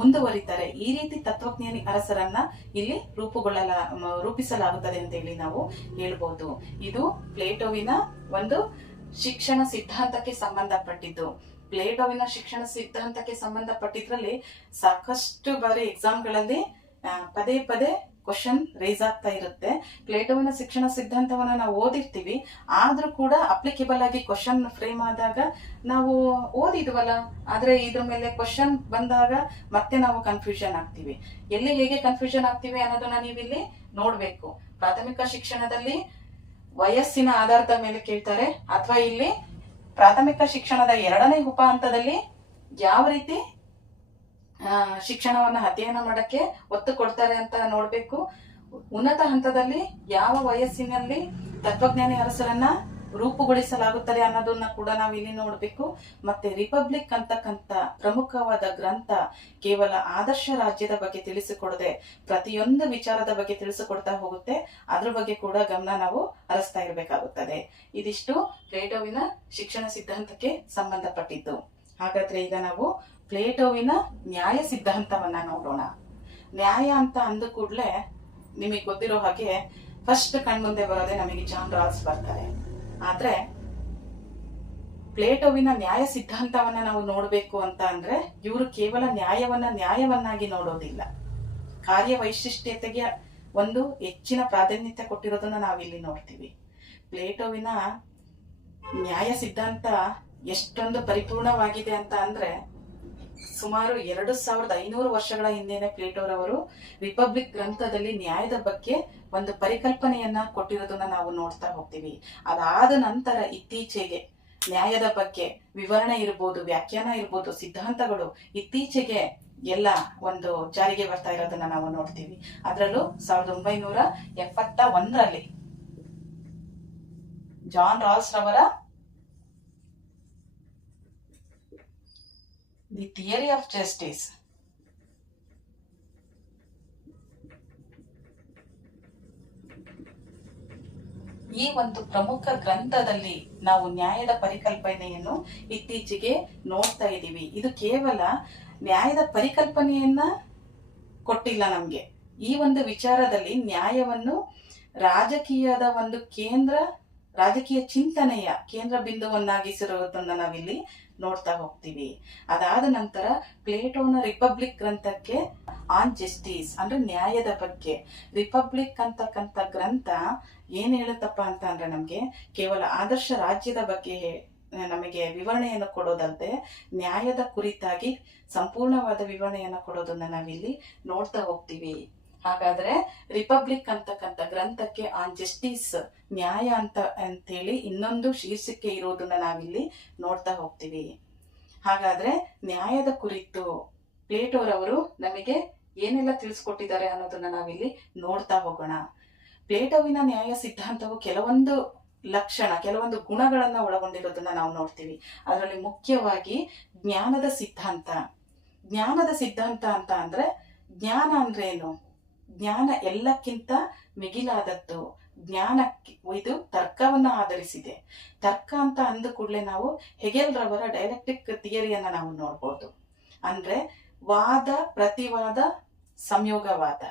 ಮುಂದುವರಿತಾರೆ, ಈ ರೀತಿ ತತ್ವಜ್ಞಾನಿ ಅರಸರನ್ನ ಇಲ್ಲಿ ರೂಪುಗೊಳ್ಳಲ ರೂಪಿಸಲಾಗುತ್ತದೆ ಅಂತ ಹೇಳಿ ನಾವು ಹೇಳ್ಬೋದು. ಇದು ಪ್ಲೇಟೋವಿನ ಒಂದು ಶಿಕ್ಷಣ ಸಿದ್ಧಾಂತಕ್ಕೆ ಸಂಬಂಧಪಟ್ಟಿದ್ದು. ಪ್ಲೇಟೋವಿನ ಶಿಕ್ಷಣ ಸಿದ್ಧಾಂತಕ್ಕೆ ಸಂಬಂಧಪಟ್ಟಿದ್ರಲ್ಲಿ ಸಾಕಷ್ಟು ಬಾರಿ ಎಕ್ಸಾಮ್ಗಳಲ್ಲಿ ಪದೇ ಪದೇ ಕ್ವಶನ್ ರೈಸ್ ಆಗ್ತಾ ಇರುತ್ತೆ. ಪ್ಲೇಟೋವಿನ ಶಿಕ್ಷಣ ಸಿದ್ಧಾಂತವನ್ನ ನಾವು ಓದಿರ್ತೀವಿ. ಆದ್ರೂ ಕೂಡ ಅಪ್ಲಿಕೇಬಲ್ ಆಗಿ ಕ್ವಶನ್ ಫ್ರೇಮ್ ಆದಾಗ ನಾವು ಓದಿದ್ವಲ್ಲ, ಆದ್ರೆ ಇದ್ರ ಮೇಲೆ ಕ್ವಶನ್ ಬಂದಾಗ ಮತ್ತೆ ನಾವು ಕನ್ಫ್ಯೂಷನ್ ಆಗ್ತೀವಿ. ಎಲ್ಲಿ ಹೇಗೆ ಕನ್ಫ್ಯೂಷನ್ ಆಗ್ತೀವಿ ಅನ್ನೋದನ್ನ ನೀವಿಲ್ಲಿ ನೋಡ್ಬೇಕು. ಪ್ರಾಥಮಿಕ ಶಿಕ್ಷಣದಲ್ಲಿ ವಯಸ್ಸಿನ ಆಧಾರದ ಮೇಲೆ ಕೇಳ್ತಾರೆ. ಅಥವಾ ಇಲ್ಲಿ ಪ್ರಾಥಮಿಕ ಶಿಕ್ಷಣದ ಎರಡನೇ ಉಪ ಹಂತದಲ್ಲಿ ಯಾವ ರೀತಿ ಶಿಕ್ಷಣವನ್ನ ಅಧ್ಯಯನ ಮಾಡಕ್ಕೆ ಒತ್ತು ಕೊಡ್ತಾರೆ ಅಂತ ನೋಡ್ಬೇಕು. ಉನ್ನತ ಹಂತದಲ್ಲಿ ಯಾವ ವಯಸ್ಸಿನಲ್ಲಿ ತತ್ವಜ್ಞಾನಿ ಅರಸರನ್ನ ರೂಪುಗೊಳಿಸಲಾಗುತ್ತದೆ ಅನ್ನೋದನ್ನ ಕೂಡ ನಾವು ಇಲ್ಲಿ ನೋಡ್ಬೇಕು. ಮತ್ತೆ ರಿಪಬ್ಲಿಕ್ ಅಂತಕ್ಕಂತ ಪ್ರಮುಖವಾದ ಗ್ರಂಥ ಕೇವಲ ಆದರ್ಶ ರಾಜ್ಯದ ಬಗ್ಗೆ ತಿಳಿಸಿಕೊಡದೆ ಪ್ರತಿಯೊಂದು ವಿಚಾರದ ಬಗ್ಗೆ ತಿಳಿಸಿಕೊಡ್ತಾ ಹೋಗುತ್ತೆ. ಅದ್ರ ಬಗ್ಗೆ ಕೂಡ ಗಮನ ನಾವು ಹರಿಸ್ತಾ ಇರಬೇಕಾಗುತ್ತದೆ. ಇದಿಷ್ಟು ಪ್ಲೇಟೋವಿನ ಶಿಕ್ಷಣ ಸಿದ್ಧಾಂತಕ್ಕೆ ಸಂಬಂಧಪಟ್ಟಿದ್ದು. ಹಾಗಾದ್ರೆ ಈಗ ನಾವು ಪ್ಲೇಟೋವಿನ ನ್ಯಾಯ ಸಿದ್ಧಾಂತವನ್ನ ನೋಡೋಣ. ನ್ಯಾಯ ಅಂತ ಅಂದ ಕೂಡಲೇ ನಿಮಗೆ ಗೊತ್ತಿರೋ ಹಾಗೆ ಫಸ್ಟ್ ಕಣ್ಮುಂದೆ ಬರೋದೇ ನಮಗೆ ಜಾನ್ ರಾಲ್ಸ್ ಬರ್ತಾರೆ. ಆದ್ರೆ ಪ್ಲೇಟೋವಿನ ನ್ಯಾಯ ಸಿದ್ಧಾಂತವನ್ನ ನಾವು ನೋಡಬೇಕು ಅಂತ ಅಂದ್ರೆ ಇವರು ಕೇವಲ ನ್ಯಾಯವನ್ನ ನ್ಯಾಯವನ್ನಾಗಿ ನೋಡೋದಿಲ್ಲ. ಕಾರ್ಯ ವೈಶಿಷ್ಟ್ಯತೆಗೆ ಒಂದು ಹೆಚ್ಚಿನ ಪ್ರಾಧಾನ್ಯತೆ ಕೊಟ್ಟಿರೋದನ್ನ ನಾವಿಲ್ಲಿ ನೋಡ್ತೀವಿ. ಪ್ಲೇಟೋವಿನ ನ್ಯಾಯ ಸಿದ್ಧಾಂತ ಎಷ್ಟೊಂದು ಪರಿಪೂರ್ಣವಾಗಿದೆ ಅಂತ ಅಂದ್ರೆ ಸುಮಾರು ಎರಡು ಸಾವಿರದ ಐನೂರು ವರ್ಷಗಳ ಹಿಂದೆನೆ ಪ್ಲೇಟೋರವರು ರಿಪಬ್ಲಿಕ್ ಗ್ರಂಥದಲ್ಲಿ ನ್ಯಾಯದ ಬಗ್ಗೆ ಒಂದು ಪರಿಕಲ್ಪನೆಯನ್ನ ಕೊಟ್ಟಿರೋದನ್ನ ನಾವು ನೋಡ್ತಾ ಹೋಗ್ತೀವಿ. ಅದಾದ ನಂತರ ಇತ್ತೀಚೆಗೆ ನ್ಯಾಯದ ಬಗ್ಗೆ ವಿವರಣೆ ಇರ್ಬೋದು, ವ್ಯಾಖ್ಯಾನ ಇರ್ಬೋದು, ಸಿದ್ಧಾಂತಗಳು ಇತ್ತೀಚೆಗೆ ಎಲ್ಲ ಒಂದು ಜಾರಿಗೆ ಬರ್ತಾ ಇರೋದನ್ನ ನಾವು ನೋಡ್ತೀವಿ. ಅದರಲ್ಲೂ ಸಾವಿರದ ಒಂಬೈನೂರ ಎಪ್ಪತ್ತ ಒಂದರಲ್ಲಿ ಜಾನ್ ರಾಲ್ಸ್ ರವರ ದಿ theory of justice. ಈ ಒಂದು ಪ್ರಮುಖ ಗ್ರಂಥದಲ್ಲಿ ನಾವು ನ್ಯಾಯದ ಪರಿಕಲ್ಪನೆಯನ್ನು ಇತ್ತೀಚೆಗೆ ನೋಡ್ತಾ ಇದ್ದೀವಿ ಇದು ಕೇವಲ ನ್ಯಾಯದ ಪರಿಕಲ್ಪನೆಯನ್ನ ಕೊಟ್ಟಿಲ್ಲ ನಮ್ಗೆ ಈ ಒಂದು ವಿಚಾರದಲ್ಲಿ ನ್ಯಾಯವನ್ನು ರಾಜಕೀಯದ ಒಂದು ಕೇಂದ್ರ, ರಾಜಕೀಯ ಚಿಂತನೆಯ ಕೇಂದ್ರ ಬಿಂದುವನ್ನಾಗಿಸಿರುವುದನ್ನು ನಾವಿಲ್ಲಿ ನೋಡ್ತಾ ಹೋಗ್ತೀವಿ. ಅದಾದ ನಂತರ ಪ್ಲೇಟೋನ ರಿಪಬ್ಲಿಕ್ ಗ್ರಂಥಕ್ಕೆ ಆನ್ ಜಸ್ಟಿಸ್, ಅಂದ್ರೆ ನ್ಯಾಯದ ಬಗ್ಗೆ. ರಿಪಬ್ಲಿಕ್ ಅಂತಕ್ಕಂಥ ಗ್ರಂಥ ಏನ್ ಹೇಳುತ್ತಪ್ಪ ಅಂತ ಅಂದ್ರೆ ನಮ್ಗೆ ಕೇವಲ ಆದರ್ಶ ರಾಜ್ಯದ ಬಗ್ಗೆ ನಮಗೆ ವಿವರಣೆಯನ್ನು ಕೊಡೋದಲ್ಲದೆ ನ್ಯಾಯದ ಕುರಿತಾಗಿ ಸಂಪೂರ್ಣವಾದ ವಿವರಣೆಯನ್ನು ಕೊಡೋದನ್ನ ನಾವಿಲ್ಲಿ ನೋಡ್ತಾ ಹೋಗ್ತೀವಿ. ಹಾಗಾದ್ರೆ ರಿಪಬ್ಲಿಕ್ ಅಂತಕ್ಕಂಥ ಗ್ರಂಥಕ್ಕೆ ಆನ್ ಜಸ್ಟಿಸ್ ನ್ಯಾಯ ಅಂತ ಅಂತೇಳಿ ಇನ್ನೊಂದು ಶೀರ್ಷಿಕೆ ಇರೋದನ್ನ ನಾವಿಲ್ಲಿ ನೋಡ್ತಾ ಹೋಗ್ತೀವಿ. ಹಾಗಾದ್ರೆ ನ್ಯಾಯದ ಕುರಿತು ಪ್ಲೇಟೋರವರು ನಮಗೆ ಏನೆಲ್ಲ ತಿಳಿಸ್ಕೊಟ್ಟಿದ್ದಾರೆ ಅನ್ನೋದನ್ನ ನಾವಿಲ್ಲಿ ನೋಡ್ತಾ ಹೋಗೋಣ. ಪ್ಲೇಟೋವಿನ ನ್ಯಾಯ ಸಿದ್ಧಾಂತವು ಕೆಲವೊಂದು ಲಕ್ಷಣ, ಕೆಲವೊಂದು ಗುಣಗಳನ್ನ ಒಳಗೊಂಡಿರೋದನ್ನ ನಾವು ನೋಡ್ತೀವಿ. ಅದರಲ್ಲಿ ಮುಖ್ಯವಾಗಿ ಜ್ಞಾನದ ಸಿದ್ಧಾಂತ. ಜ್ಞಾನದ ಸಿದ್ಧಾಂತ ಅಂತ ಅಂದ್ರೆ ಜ್ಞಾನ ಅಂದ್ರೆ ಏನು ಜ್ಞಾನ ಎಲ್ಲಕ್ಕಿಂತ ಮಿಗಿಲಾದದ್ದು ಜ್ಞಾನಕ್ಕೆ ಇದು ತರ್ಕವನ್ನ ಆಧರಿಸಿದೆ. ತರ್ಕ ಅಂತ ಅಂದ ಕೂಡಲೇ ನಾವು ಹೆಗೆಲ್ ರವರ ಡೈಲೆಕ್ಟಿಕ್ ಥಿಯರಿಯನ್ನ ನಾವು ನೋಡ್ಬೋದು. ಅಂದ್ರೆ ವಾದ, ಪ್ರತಿವಾದ, ಸಂಯೋಗವಾದ.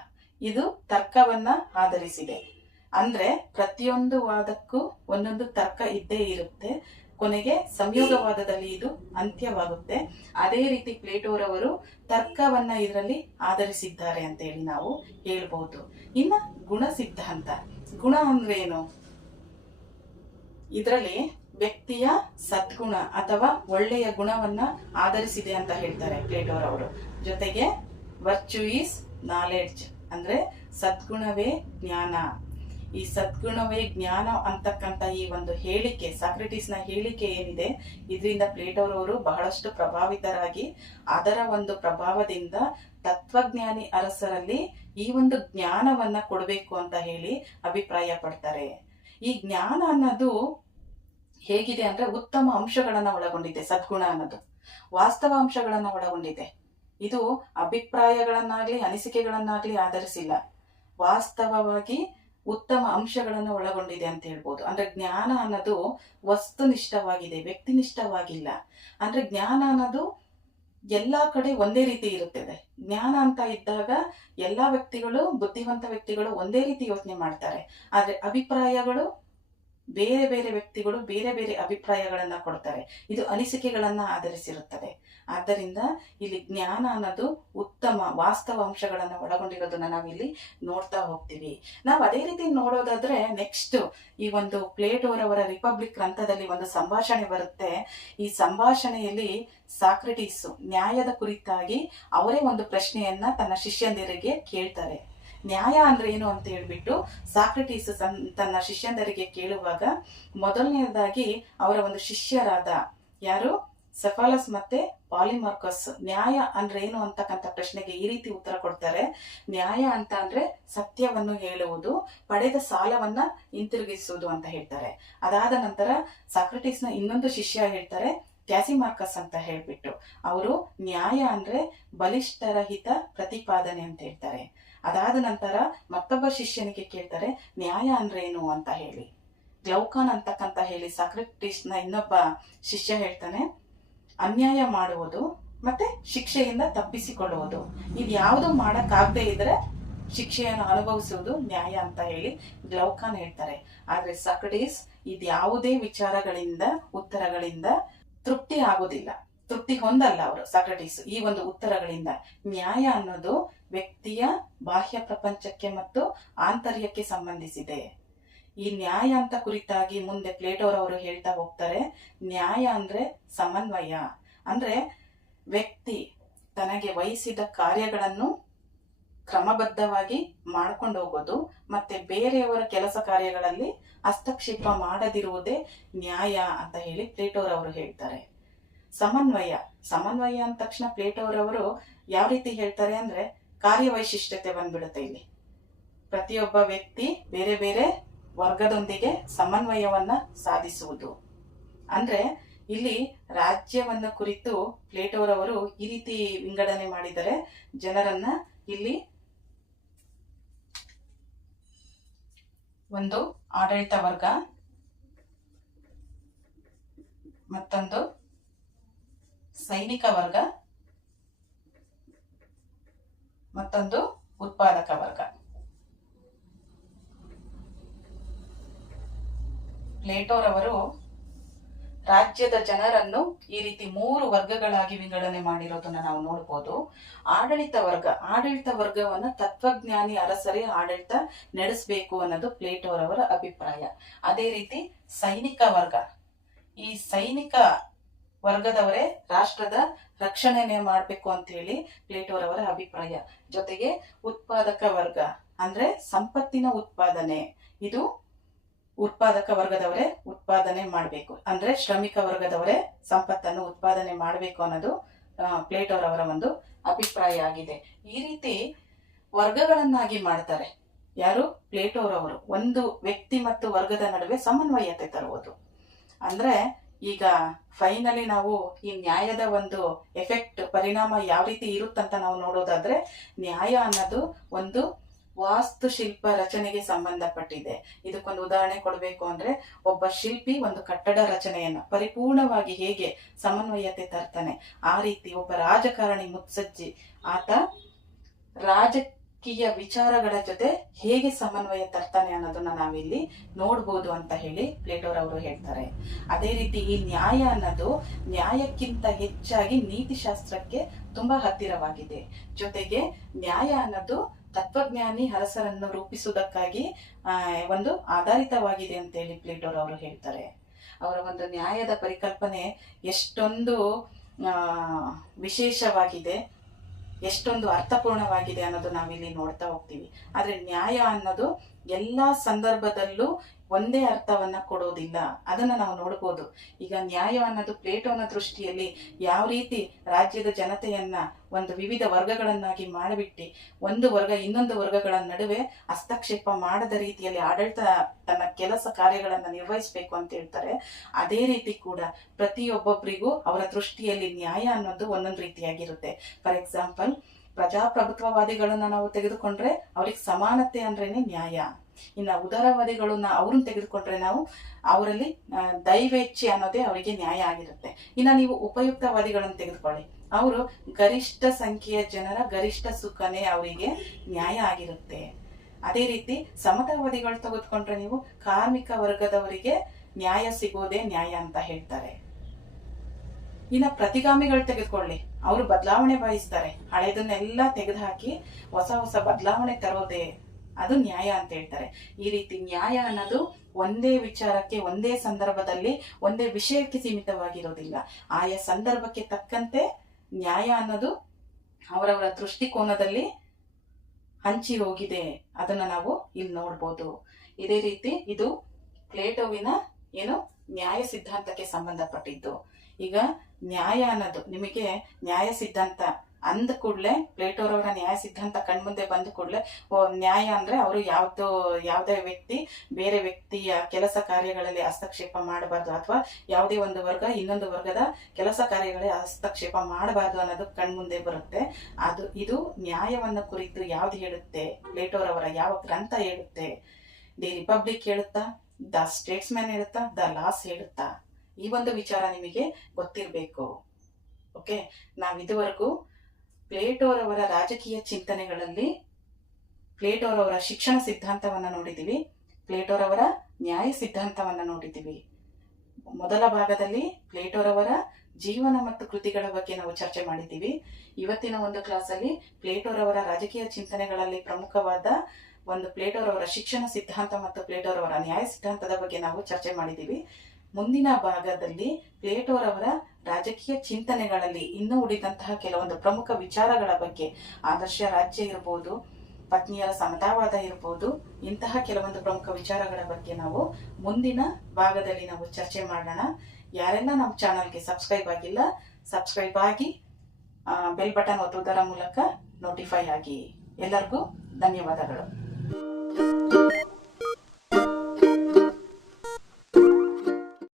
ಇದು ತರ್ಕವನ್ನ ಆಧರಿಸಿದೆ. ಅಂದ್ರೆ ಪ್ರತಿಯೊಂದು ವಾದಕ್ಕೂ ಒಂದೊಂದು ತರ್ಕ ಇದ್ದೇ ಇರುತ್ತೆ. ಕೊನೆಗೆ ಸಂಯೋಗವಾದದಲ್ಲಿ ಇದು ಅಂತ್ಯವಾಗುತ್ತೆ. ಅದೇ ರೀತಿ ಪ್ಲೇಟೋರವರು ತರ್ಕವನ್ನ ಇದರಲ್ಲಿ ಆಧರಿಸಿದ್ದಾರೆ ಅಂತ ಹೇಳಿ ನಾವು ಹೇಳ್ಬಹುದು ಇನ್ನ ಗುಣ ಸಿದ್ಧಾಂತ ಗುಣ ಅಂದ್ರೆ ಏನು? ಇದರಲ್ಲಿ ವ್ಯಕ್ತಿಯ ಸದ್ಗುಣ ಅಥವಾ ಒಳ್ಳೆಯ ಗುಣವನ್ನ ಆಧರಿಸಿದೆ ಅಂತ ಹೇಳ್ತಾರೆ ಪ್ಲೇಟೋರವರು. ಜೊತೆಗೆ ವರ್ಚು ಈಸ್ ನಾಲೆಡ್ಜ್ ಅಂದ್ರೆ ಸದ್ಗುಣವೇ ಜ್ಞಾನ. ಈ ಸದ್ಗುಣವೇ ಜ್ಞಾನ ಅಂತಕ್ಕಂಥ ಈ ಒಂದು ಹೇಳಿಕೆ, ಸಾಕ್ರೆಟಿಸ್ನ ಹೇಳಿಕೆ ಏನಿದೆ, ಇದರಿಂದ ಪ್ಲೇಟೋರವರು ಬಹಳಷ್ಟು ಪ್ರಭಾವಿತರಾಗಿ, ಅದರ ಒಂದು ಪ್ರಭಾವದಿಂದ ತತ್ವಜ್ಞಾನಿ ಅರಸರಲ್ಲಿ ಈ ಒಂದು ಜ್ಞಾನವನ್ನ ಕೊಡಬೇಕು ಅಂತ ಹೇಳಿ ಅಭಿಪ್ರಾಯ ಪಡ್ತಾರೆ. ಈ ಜ್ಞಾನ ಅನ್ನೋದು ಹೇಗಿದೆ ಅಂದ್ರೆ ಉತ್ತಮ ಅಂಶಗಳನ್ನ ಒಳಗೊಂಡಿದೆ, ಸದ್ಗುಣ ಅನ್ನೋದು. ವಾಸ್ತವ ಅಂಶಗಳನ್ನ ಒಳಗೊಂಡಿದೆ. ಇದು ಅಭಿಪ್ರಾಯಗಳನ್ನಾಗ್ಲಿ, ಅನಿಸಿಕೆಗಳನ್ನಾಗ್ಲಿ ಆಧರಿಸಿಲ್ಲ. ವಾಸ್ತವವಾಗಿ ಉತ್ತಮ ಅಂಶಗಳನ್ನು ಒಳಗೊಂಡಿದೆ ಅಂತ ಹೇಳ್ಬೋದು. ಅಂದ್ರೆ ಜ್ಞಾನ ಅನ್ನೋದು ವಸ್ತುನಿಷ್ಠವಾಗಿದೆ, ವ್ಯಕ್ತಿನಿಷ್ಠವಾಗಿಲ್ಲ. ಅಂದ್ರೆ ಜ್ಞಾನ ಅನ್ನೋದು ಎಲ್ಲ ಕಡೆ ಒಂದೇ ರೀತಿ ಇರುತ್ತದೆ. ಜ್ಞಾನ ಅಂತ ಇದ್ದಾಗ ಎಲ್ಲಾ ವ್ಯಕ್ತಿಗಳು, ಬುದ್ಧಿವಂತ ವ್ಯಕ್ತಿಗಳು ಒಂದೇ ರೀತಿ ಯೋಚನೆ ಮಾಡ್ತಾರೆ. ಆದರೆ ಅಭಿಪ್ರಾಯಗಳು ಬೇರೆ ಬೇರೆ ವ್ಯಕ್ತಿಗಳು ಬೇರೆ ಬೇರೆ ಅಭಿಪ್ರಾಯಗಳನ್ನ ಕೊಡ್ತಾರೆ. ಇದು ಅನಿಸಿಕೆಗಳನ್ನ ಆಧರಿಸಿರುತ್ತದೆ. ಆದ್ದರಿಂದ ಇಲ್ಲಿ ಜ್ಞಾನ ಅನ್ನೋದು ಉತ್ತಮ ವಾಸ್ತವ ಅಂಶಗಳನ್ನ ಒಳಗೊಂಡಿರೋದನ್ನ ನಾವಿಲ್ಲಿ ನೋಡ್ತಾ ಹೋಗ್ತೀವಿ. ನಾವು ಅದೇ ರೀತಿ ನೋಡೋದಾದ್ರೆ ನೆಕ್ಸ್ಟ್ ಈ ಒಂದು ಪ್ಲೇಟೋರವರ ರಿಪಬ್ಲಿಕ್ ಗ್ರಂಥದಲ್ಲಿ ಒಂದು ಸಂಭಾಷಣೆ ಬರುತ್ತೆ. ಈ ಸಂಭಾಷಣೆಯಲ್ಲಿ ಸಾಕ್ರೆಟಿಸ್ ನ್ಯಾಯದ ಕುರಿತಾಗಿ ಅವರೇ ಒಂದು ಪ್ರಶ್ನೆಯನ್ನ ತನ್ನ ಶಿಷ್ಯಂದಿರಿಗೆ ಕೇಳ್ತಾರೆ. ನ್ಯಾಯ ಅಂದ್ರೆ ಏನು ಅಂತ ಹೇಳ್ಬಿಟ್ಟು ಸಾಕ್ರಟೀಸ್ ತನ್ನ ಶಿಷ್ಯಂದರಿಗೆ ಕೇಳುವಾಗ ಮೊದಲನೆಯದಾಗಿ ಅವರ ಒಂದು ಶಿಷ್ಯರಾದ ಯಾರು? ಸೆಫಾಲಸ್ ಮತ್ತೆ ಪಾಲಿಮಾರ್ಕಸ್. ನ್ಯಾಯ ಅಂದ್ರೆ ಏನು ಅಂತಕ್ಕಂಥ ಪ್ರಶ್ನೆಗೆ ಈ ರೀತಿ ಉತ್ತರ ಕೊಡ್ತಾರೆ. ನ್ಯಾಯ ಅಂತ ಅಂದ್ರೆ ಸತ್ಯವನ್ನು ಹೇಳುವುದು, ಪಡೆದ ಸಾಲವನ್ನ ಹಿಂತಿರುಗಿಸುವುದು ಅಂತ ಹೇಳ್ತಾರೆ. ಅದಾದ ನಂತರ ಸಾಕ್ರಟೀಸ್ನ ಇನ್ನೊಂದು ಶಿಷ್ಯ ಹೇಳ್ತಾರೆ, ಕ್ಯಾಸಿಮಾರ್ಕಸ್ ಅಂತ ಹೇಳ್ಬಿಟ್ಟು. ಅವರು ನ್ಯಾಯ ಅಂದ್ರೆ ಬಲಿಷ್ಠರಹಿತ ಪ್ರತಿಪಾದನೆ ಅಂತ ಹೇಳ್ತಾರೆ. ಅದಾದ ನಂತರ ಮತ್ತೊಬ್ಬ ಶಿಷ್ಯನಿಗೆ ಕೇಳ್ತಾರೆ, ನ್ಯಾಯ ಅಂದ್ರೆ ಏನು? ಅಂತ ಹೇಳಿ. ಗ್ಲೌಕಾನ್ ಅಂತಕ್ಕಂತ ಹೇಳಿ ಸಾಕ್ರೆಟಿಸ್ನ ಇನ್ನೊಬ್ಬ ಶಿಷ್ಯ ಹೇಳ್ತಾನೆ, ಅನ್ಯಾಯ ಮಾಡುವುದು ಮತ್ತೆ ಶಿಕ್ಷೆಯಿಂದ ತಪ್ಪಿಸಿಕೊಳ್ಳುವುದು. ಇದು ಯಾವುದು ಮಾಡಕ್ಕಾಗದೇ ಇದ್ರೆ ಶಿಕ್ಷೆಯನ್ನು ಅನುಭವಿಸುವುದು ನ್ಯಾಯ ಅಂತ ಹೇಳಿ ಗ್ಲೌಕಾನ್ ಹೇಳ್ತಾರೆ. ಆದ್ರೆ ಇದು ಇದ್ಯಾವುದೇ ವಿಚಾರಗಳಿಂದ, ಉತ್ತರಗಳಿಂದ ತೃಪ್ತಿ ಆಗೋದಿಲ್ಲ ತೃಪ್ತಿ ಹೊಂದಲ್ಲ ಅವರು ಸಕ್ರಟೀಸ್ ಈ ಒಂದು ಉತ್ತರಗಳಿಂದ. ನ್ಯಾಯ ಅನ್ನೋದು ವ್ಯಕ್ತಿಯ ಬಾಹ್ಯ ಪ್ರಪಂಚಕ್ಕೆ ಮತ್ತು ಆಂತರ್ಯಕ್ಕೆ ಸಂಬಂಧಿಸಿದೆ. ಈ ನ್ಯಾಯ ಅಂತ ಕುರಿತಾಗಿ ಮುಂದೆ ಪ್ಲೇಟೋರ್ ಅವರು ಹೇಳ್ತಾ ಹೋಗ್ತಾರೆ, ನ್ಯಾಯ ಅಂದ್ರೆ ಸಮನ್ವಯ. ಅಂದ್ರೆ ವ್ಯಕ್ತಿ ತನಗೆ ವಹಿಸಿದ ಕಾರ್ಯಗಳನ್ನು ಕ್ರಮಬದ್ಧವಾಗಿ ಮಾಡ್ಕೊಂಡು ಹೋಗೋದು ಮತ್ತೆ ಬೇರೆಯವರ ಕೆಲಸ ಕಾರ್ಯಗಳಲ್ಲಿ ಹಸ್ತಕ್ಷೇಪ ಮಾಡದಿರುವುದೇ ನ್ಯಾಯ ಅಂತ ಹೇಳಿ ಪ್ಲೇಟೋರ್ ಅವರು ಹೇಳ್ತಾರೆ. ಸಮನ್ವಯ. ಸಮನ್ವಯ ಅಂದ ತಕ್ಷಣ ಪ್ಲೇಟೋರವರು ಯಾವ ರೀತಿ ಹೇಳ್ತಾರೆ ಅಂದ್ರೆ ಕಾರ್ಯವೈಶಿಷ್ಟ್ಯತೆ ಬಂದ್ಬಿಡುತ್ತೆ ಇಲ್ಲಿ. ಪ್ರತಿಯೊಬ್ಬ ವ್ಯಕ್ತಿ ಬೇರೆ ಬೇರೆ ವರ್ಗದೊಂದಿಗೆ ಸಮನ್ವಯವನ್ನ ಸಾಧಿಸುವುದು. ಅಂದ್ರೆ ಇಲ್ಲಿ ರಾಜ್ಯವನ್ನ ಕುರಿತು ಪ್ಲೇಟೋರವರು ಈ ರೀತಿ ವಿಂಗಡಣೆ ಮಾಡಿದರೆ ಜನರನ್ನ ಇಲ್ಲಿ ಒಂದು ಆಡಳಿತ ವರ್ಗ, ಮತ್ತೊಂದು ಸೈನಿಕ ವರ್ಗ ಮತ್ತೊಂದು ಉತ್ಪಾದಕ ವರ್ಗ. ಪ್ಲೇಟೋರವರು ರಾಜ್ಯದ ಜನರನ್ನು ಈ ರೀತಿ ಮೂರು ವರ್ಗಗಳಾಗಿ ವಿಂಗಡಣೆ ಮಾಡಿರೋದನ್ನ ನಾವು ನೋಡ್ಬೋದು. ಆಡಳಿತ ವರ್ಗ, ಆಡಳಿತ ವರ್ಗವನ್ನ ತತ್ವಜ್ಞಾನಿ ಅರಸರೇ ಆಡಳಿತ ನಡೆಸಬೇಕು ಅನ್ನೋದು ಪ್ಲೇಟೋರವರ ಅಭಿಪ್ರಾಯ. ಅದೇ ರೀತಿ ಸೈನಿಕ ವರ್ಗ. ಈ ಸೈನಿಕ ವರ್ಗದವರೇ ರಾಷ್ಟ್ರದ ರಕ್ಷಣೆಯೇ ಮಾಡಬೇಕು ಅಂತ ಹೇಳಿ ಪ್ಲೇಟೋರವರ ಅಭಿಪ್ರಾಯ. ಜೊತೆಗೆ ಉತ್ಪಾದಕ ವರ್ಗ, ಅಂದ್ರೆ ಸಂಪತ್ತಿನ ಉತ್ಪಾದನೆ. ಇದು ಉತ್ಪಾದಕ ವರ್ಗದವರೇ ಉತ್ಪಾದನೆ ಮಾಡಬೇಕು. ಅಂದ್ರೆ ಶ್ರಮಿಕ ವರ್ಗದವರೇ ಸಂಪತ್ತನ್ನು ಉತ್ಪಾದನೆ ಮಾಡಬೇಕು ಅನ್ನೋದು ಪ್ಲೇಟೋರವರ ಒಂದು ಅಭಿಪ್ರಾಯ ಆಗಿದೆ. ಈ ರೀತಿ ವರ್ಗಗಳನ್ನಾಗಿ ಮಾಡ್ತಾರೆ. ಯಾರು? ಪ್ಲೇಟೋರವರು ಒಂದು ವ್ಯಕ್ತಿ ಮತ್ತು ವರ್ಗದ ನಡುವೆ ಸಮನ್ವಯತೆ ತರುವುದು. ಅಂದ್ರೆ ಈಗ ಫೈನಲಿ ನಾವು ಈ ನ್ಯಾಯದ ಒಂದು ಎಫೆಕ್ಟ್ ಪರಿಣಾಮ ಯಾವ ರೀತಿ ಇರುತ್ತಂತ ನಾವು ನೋಡೋದಾದ್ರೆ, ನ್ಯಾಯ ಅನ್ನೋದು ಒಂದು ವಾಸ್ತುಶಿಲ್ಪ ರಚನೆಗೆ ಸಂಬಂಧಪಟ್ಟಿದೆ. ಇದಕ್ಕೊಂದು ಉದಾಹರಣೆ ಕೊಡಬೇಕು ಅಂದ್ರೆ, ಒಬ್ಬ ಶಿಲ್ಪಿ ಒಂದು ಕಟ್ಟಡ ರಚನೆಯನ್ನ ಪರಿಪೂರ್ಣವಾಗಿ ಹೇಗೆ ಸಮನ್ವಯತೆ ತರ್ತಾನೆ, ಆ ರೀತಿ ಒಬ್ಬ ರಾಜಕಾರಣಿ ಮುತ್ಸಜ್ಜಿ, ಆತ ರಾಜಕೀಯ ವಿಚಾರಗಳ ಜೊತೆ ಹೇಗೆ ಸಮನ್ವಯ ತರ್ತಾನೆ ಅನ್ನೋದನ್ನ ನಾವಿಲ್ಲಿ ನೋಡ್ಬೋದು ಅಂತ ಹೇಳಿ ಪ್ಲೇಟೋರ್ ಅವರು ಹೇಳ್ತಾರೆ. ಅದೇ ರೀತಿ ಈ ನ್ಯಾಯ ಅನ್ನೋದು ನ್ಯಾಯಕ್ಕಿಂತ ಹೆಚ್ಚಾಗಿ ನೀತಿಶಾಸ್ತ್ರಕ್ಕೆ ತುಂಬಾ ಹತ್ತಿರವಾಗಿದೆ. ಜೊತೆಗೆ ನ್ಯಾಯ ಅನ್ನೋದು ತತ್ವಜ್ಞಾನಿ ಹರಸರನ್ನು ರೂಪಿಸುವುದಕ್ಕಾಗಿ ಒಂದು ಆಧಾರಿತವಾಗಿದೆ ಅಂತ ಹೇಳಿ ಪ್ಲೇಟೋರ್ ಅವರು ಹೇಳ್ತಾರೆ. ಅವರ ಒಂದು ನ್ಯಾಯದ ಪರಿಕಲ್ಪನೆ ಎಷ್ಟೊಂದು ವಿಶೇಷವಾಗಿದೆ. ಎಷ್ಟೊಂದು ಅರ್ಥಪೂರ್ಣವಾಗಿದೆ ಅನ್ನೋದು ನಾವಿಲ್ಲಿ ನೋಡ್ತಾ ಹೋಗ್ತೀವಿ. ಆದ್ರೆ ನ್ಯಾಯ ಅನ್ನೋದು ಎಲ್ಲಾ ಸಂದರ್ಭದಲ್ಲೂ ಒಂದೇ ಅರ್ಥವನ್ನ ಕೊಡೋದಿಲ್ಲ. ಅದನ್ನ ನಾವು ನೋಡ್ಬೋದು. ಈಗ ನ್ಯಾಯ ಅನ್ನೋದು ಪ್ಲೇಟೋನ ದೃಷ್ಟಿಯಲ್ಲಿ ಯಾವ ರೀತಿ ರಾಜ್ಯದ ಜನತೆಯನ್ನ ಒಂದು ವಿವಿಧ ವರ್ಗಗಳನ್ನಾಗಿ ಮಾಡಿಬಿಟ್ಟು, ಒಂದು ವರ್ಗ ಇನ್ನೊಂದು ವರ್ಗಗಳ ನಡುವೆ ಹಸ್ತಕ್ಷೇಪ ಮಾಡದ ರೀತಿಯಲ್ಲಿ ಆಡಳಿತ ತನ್ನ ಕೆಲಸ ಕಾರ್ಯಗಳನ್ನ ನಿರ್ವಹಿಸಬೇಕು ಅಂತ ಹೇಳ್ತಾರೆ. ಅದೇ ರೀತಿ ಕೂಡ ಪ್ರತಿಯೊಬ್ಬೊಬ್ಬರಿಗೂ ಅವರ ದೃಷ್ಟಿಯಲ್ಲಿ ನ್ಯಾಯ ಅನ್ನೋದು ಒಂದೊಂದು ರೀತಿಯಾಗಿರುತ್ತೆ. ಫಾರ್ ಎಕ್ಸಾಂಪಲ್, ಪ್ರಜಾಪ್ರಭುತ್ವವಾದಿಗಳನ್ನ ನಾವು ತೆಗೆದುಕೊಂಡ್ರೆ ಅವ್ರಿಗೆ ಸಮಾನತೆ ಅಂದ್ರೇನೆ ನ್ಯಾಯ. ಇನ್ನ ಉದಾರವಾದಿಗಳನ್ನ ಅವ್ರನ್ನ ತೆಗೆದುಕೊಂಡ್ರೆ ನಾವು ಅವರಲ್ಲಿ ದೈವೇಚ್ಛೆ ಅನ್ನೋದೇ ಅವರಿಗೆ ನ್ಯಾಯ ಆಗಿರುತ್ತೆ. ಇನ್ನ ನೀವು ಉಪಯುಕ್ತವಾದಿಗಳನ್ನು ತೆಗೆದುಕೊಳ್ಳಿ. ಅವರು ಗರಿಷ್ಠ ಸಂಖ್ಯೆಯ ಜನರ ಗರಿಷ್ಠ ಸುಖನೇ ಅವರಿಗೆ ನ್ಯಾಯ ಆಗಿರುತ್ತೆ. ಅದೇ ರೀತಿ ಸಮತಾವಾದಿಗಳು ತೆಗೆದುಕೊಂಡ್ರೆ ನೀವು ಕಾರ್ಮಿಕ ವರ್ಗದವರಿಗೆ ನ್ಯಾಯ ಸಿಗೋದೇ ನ್ಯಾಯ ಅಂತ ಹೇಳ್ತಾರೆ. ಇನ್ನ ಪ್ರತಿಗಾಮಿಗಳು ತೆಗೆದುಕೊಳ್ಳಿ. ಅವರು ಬದಲಾವಣೆ ಬಯಸ್ತಾರೆ. ಹಳೆದನ್ನೆಲ್ಲ ತೆಗೆದುಹಾಕಿ ಹೊಸ ಹೊಸ ಬದಲಾವಣೆ ತರೋದೇ ಅದು ನ್ಯಾಯ ಅಂತ ಹೇಳ್ತಾರೆ. ಈ ರೀತಿ ನ್ಯಾಯ ಅನ್ನೋದು ಒಂದೇ ವಿಚಾರಕ್ಕೆ, ಒಂದೇ ಸಂದರ್ಭದಲ್ಲಿ, ಒಂದೇ ವಿಷಯಕ್ಕೆ ಸೀಮಿತವಾಗಿರೋದಿಲ್ಲ. ಆಯಾ ಸಂದರ್ಭಕ್ಕೆ ತಕ್ಕಂತೆ ನ್ಯಾಯ ಅನ್ನೋದು ಅವರವರ ದೃಷ್ಟಿಕೋನದಲ್ಲಿ ಹಂಚಿ ಹೋಗಿದೆ. ಅದನ್ನ ನಾವು ಇಲ್ಲಿ ನೋಡ್ಬೋದು. ಇದೇ ರೀತಿ ಇದು ಪ್ಲೇಟೋವಿನ ಏನು ನ್ಯಾಯ ಸಿದ್ಧಾಂತಕ್ಕೆ ಸಂಬಂಧಪಟ್ಟಿದ್ದು. ಈಗ ನ್ಯಾಯ ಅನ್ನೋದು, ನಿಮಗೆ ನ್ಯಾಯ ಸಿದ್ಧಾಂತ ಅಂದ ಕೂಡಲೇ ಪ್ಲೇಟೋರವರ ನ್ಯಾಯ ಸಿದ್ಧಾಂತ ಕಣ್ಮುಂದೆ ಬಂದ ಕೂಡಲೇ ನ್ಯಾಯ ಅಂದ್ರೆ ಅವರು ಯಾವ್ದು, ಯಾವುದೇ ವ್ಯಕ್ತಿ ಬೇರೆ ವ್ಯಕ್ತಿಯ ಕೆಲಸ ಕಾರ್ಯಗಳಲ್ಲಿ ಹಸ್ತಕ್ಷೇಪ ಮಾಡಬಾರ್ದು ಅಥವಾ ಯಾವುದೇ ಒಂದು ವರ್ಗ ಇನ್ನೊಂದು ವರ್ಗದ ಕೆಲಸ ಕಾರ್ಯಗಳಲ್ಲಿ ಹಸ್ತಕ್ಷೇಪ ಮಾಡಬಾರ್ದು ಅನ್ನೋದು ಕಣ್ಮುಂದೆ ಬರುತ್ತೆ. ಅದು, ಇದು ನ್ಯಾಯವನ್ನು ಕುರಿತು ಯಾವ್ದು ಹೇಳುತ್ತೆ, ಪ್ಲೇಟೋರವರ ಯಾವ ಗ್ರಂಥ ಹೇಳುತ್ತೆ? ದಿ ರಿಪಬ್ಲಿಕ್ ಹೇಳುತ್ತಾ? ದ ಸ್ಟೇಟ್ಸ್ಮ್ಯಾನ್ ಹೇಳುತ್ತಾ? ದ ಲಾಸ್ ಹೇಳುತ್ತಾ? ಈ ಒಂದು ವಿಚಾರ ನಿಮಗೆ ಗೊತ್ತಿರಬೇಕು. ಓಕೆ? ನಾವು ಇದುವರೆಗೂ ಪ್ಲೇಟೋರವರ ರಾಜಕೀಯ ಚಿಂತನೆಗಳಲ್ಲಿ ಪ್ಲೇಟೋರವರ ಶಿಕ್ಷಣ ಸಿದ್ಧಾಂತವನ್ನ ನೋಡಿದ್ದೀವಿ. ಪ್ಲೇಟೋರವರ ನ್ಯಾಯ ಸಿದ್ಧಾಂತವನ್ನ ನೋಡಿದ್ದೀವಿ. ಮೊದಲ ಭಾಗದಲ್ಲಿ ಪ್ಲೇಟೋರವರ ಜೀವನ ಮತ್ತು ಕೃತಿಗಳ ಬಗ್ಗೆ ನಾವು ಚರ್ಚೆ ಮಾಡಿದ್ದೀವಿ. ಇವತ್ತಿನ ಒಂದು ಕ್ಲಾಸಲ್ಲಿ ಪ್ಲೇಟೋರವರ ರಾಜಕೀಯ ಚಿಂತನೆಗಳಲ್ಲಿ ಪ್ರಮುಖವಾದ ಒಂದು ಪ್ಲೇಟೋರವರ ಶಿಕ್ಷಣ ಸಿದ್ಧಾಂತ ಮತ್ತು ಪ್ಲೇಟೋರವರ ನ್ಯಾಯ ಸಿದ್ಧಾಂತದ ಬಗ್ಗೆ ನಾವು ಚರ್ಚೆ ಮಾಡಿದ್ದೀವಿ. ಮುಂದಿನ ಭಾಗದಲ್ಲಿ ಪ್ಲೇಟೋರವರ ರಾಜಕೀಯ ಚಿಂತನೆಗಳಲ್ಲಿ ಇನ್ನೂ ಉಳಿದಂತಹ ಕೆಲವೊಂದು ಪ್ರಮುಖ ವಿಚಾರಗಳ ಬಗ್ಗೆ ಆದರ್ಶ ರಾಜ್ಯ ಇರಬಹುದು ಪತ್ನಿಯರ ಸಮತಾವಾದ ಇರಬಹುದು ಇಂತಹ ಕೆಲವೊಂದು ಪ್ರಮುಖ ವಿಚಾರಗಳ ಬಗ್ಗೆ ನಾವು ಮುಂದಿನ ಭಾಗದಲ್ಲಿ ನಾವು ಚರ್ಚೆ ಮಾಡೋಣ. ಯಾರೆಲ್ಲ ನಮ್ಮ ಚಾನಲ್ಗೆ ಸಬ್ಸ್ಕ್ರೈಬ್ ಆಗಿಲ್ಲ, ಸಬ್ಸ್ಕ್ರೈಬ್ ಆಗಿ ಬೆಲ್ ಬಟನ್ ಒತ್ತುವುದರ ಮೂಲಕ ನೋಟಿಫೈ ಆಗಿ. ಎಲ್ಲರಿಗೂ ಧನ್ಯವಾದಗಳು.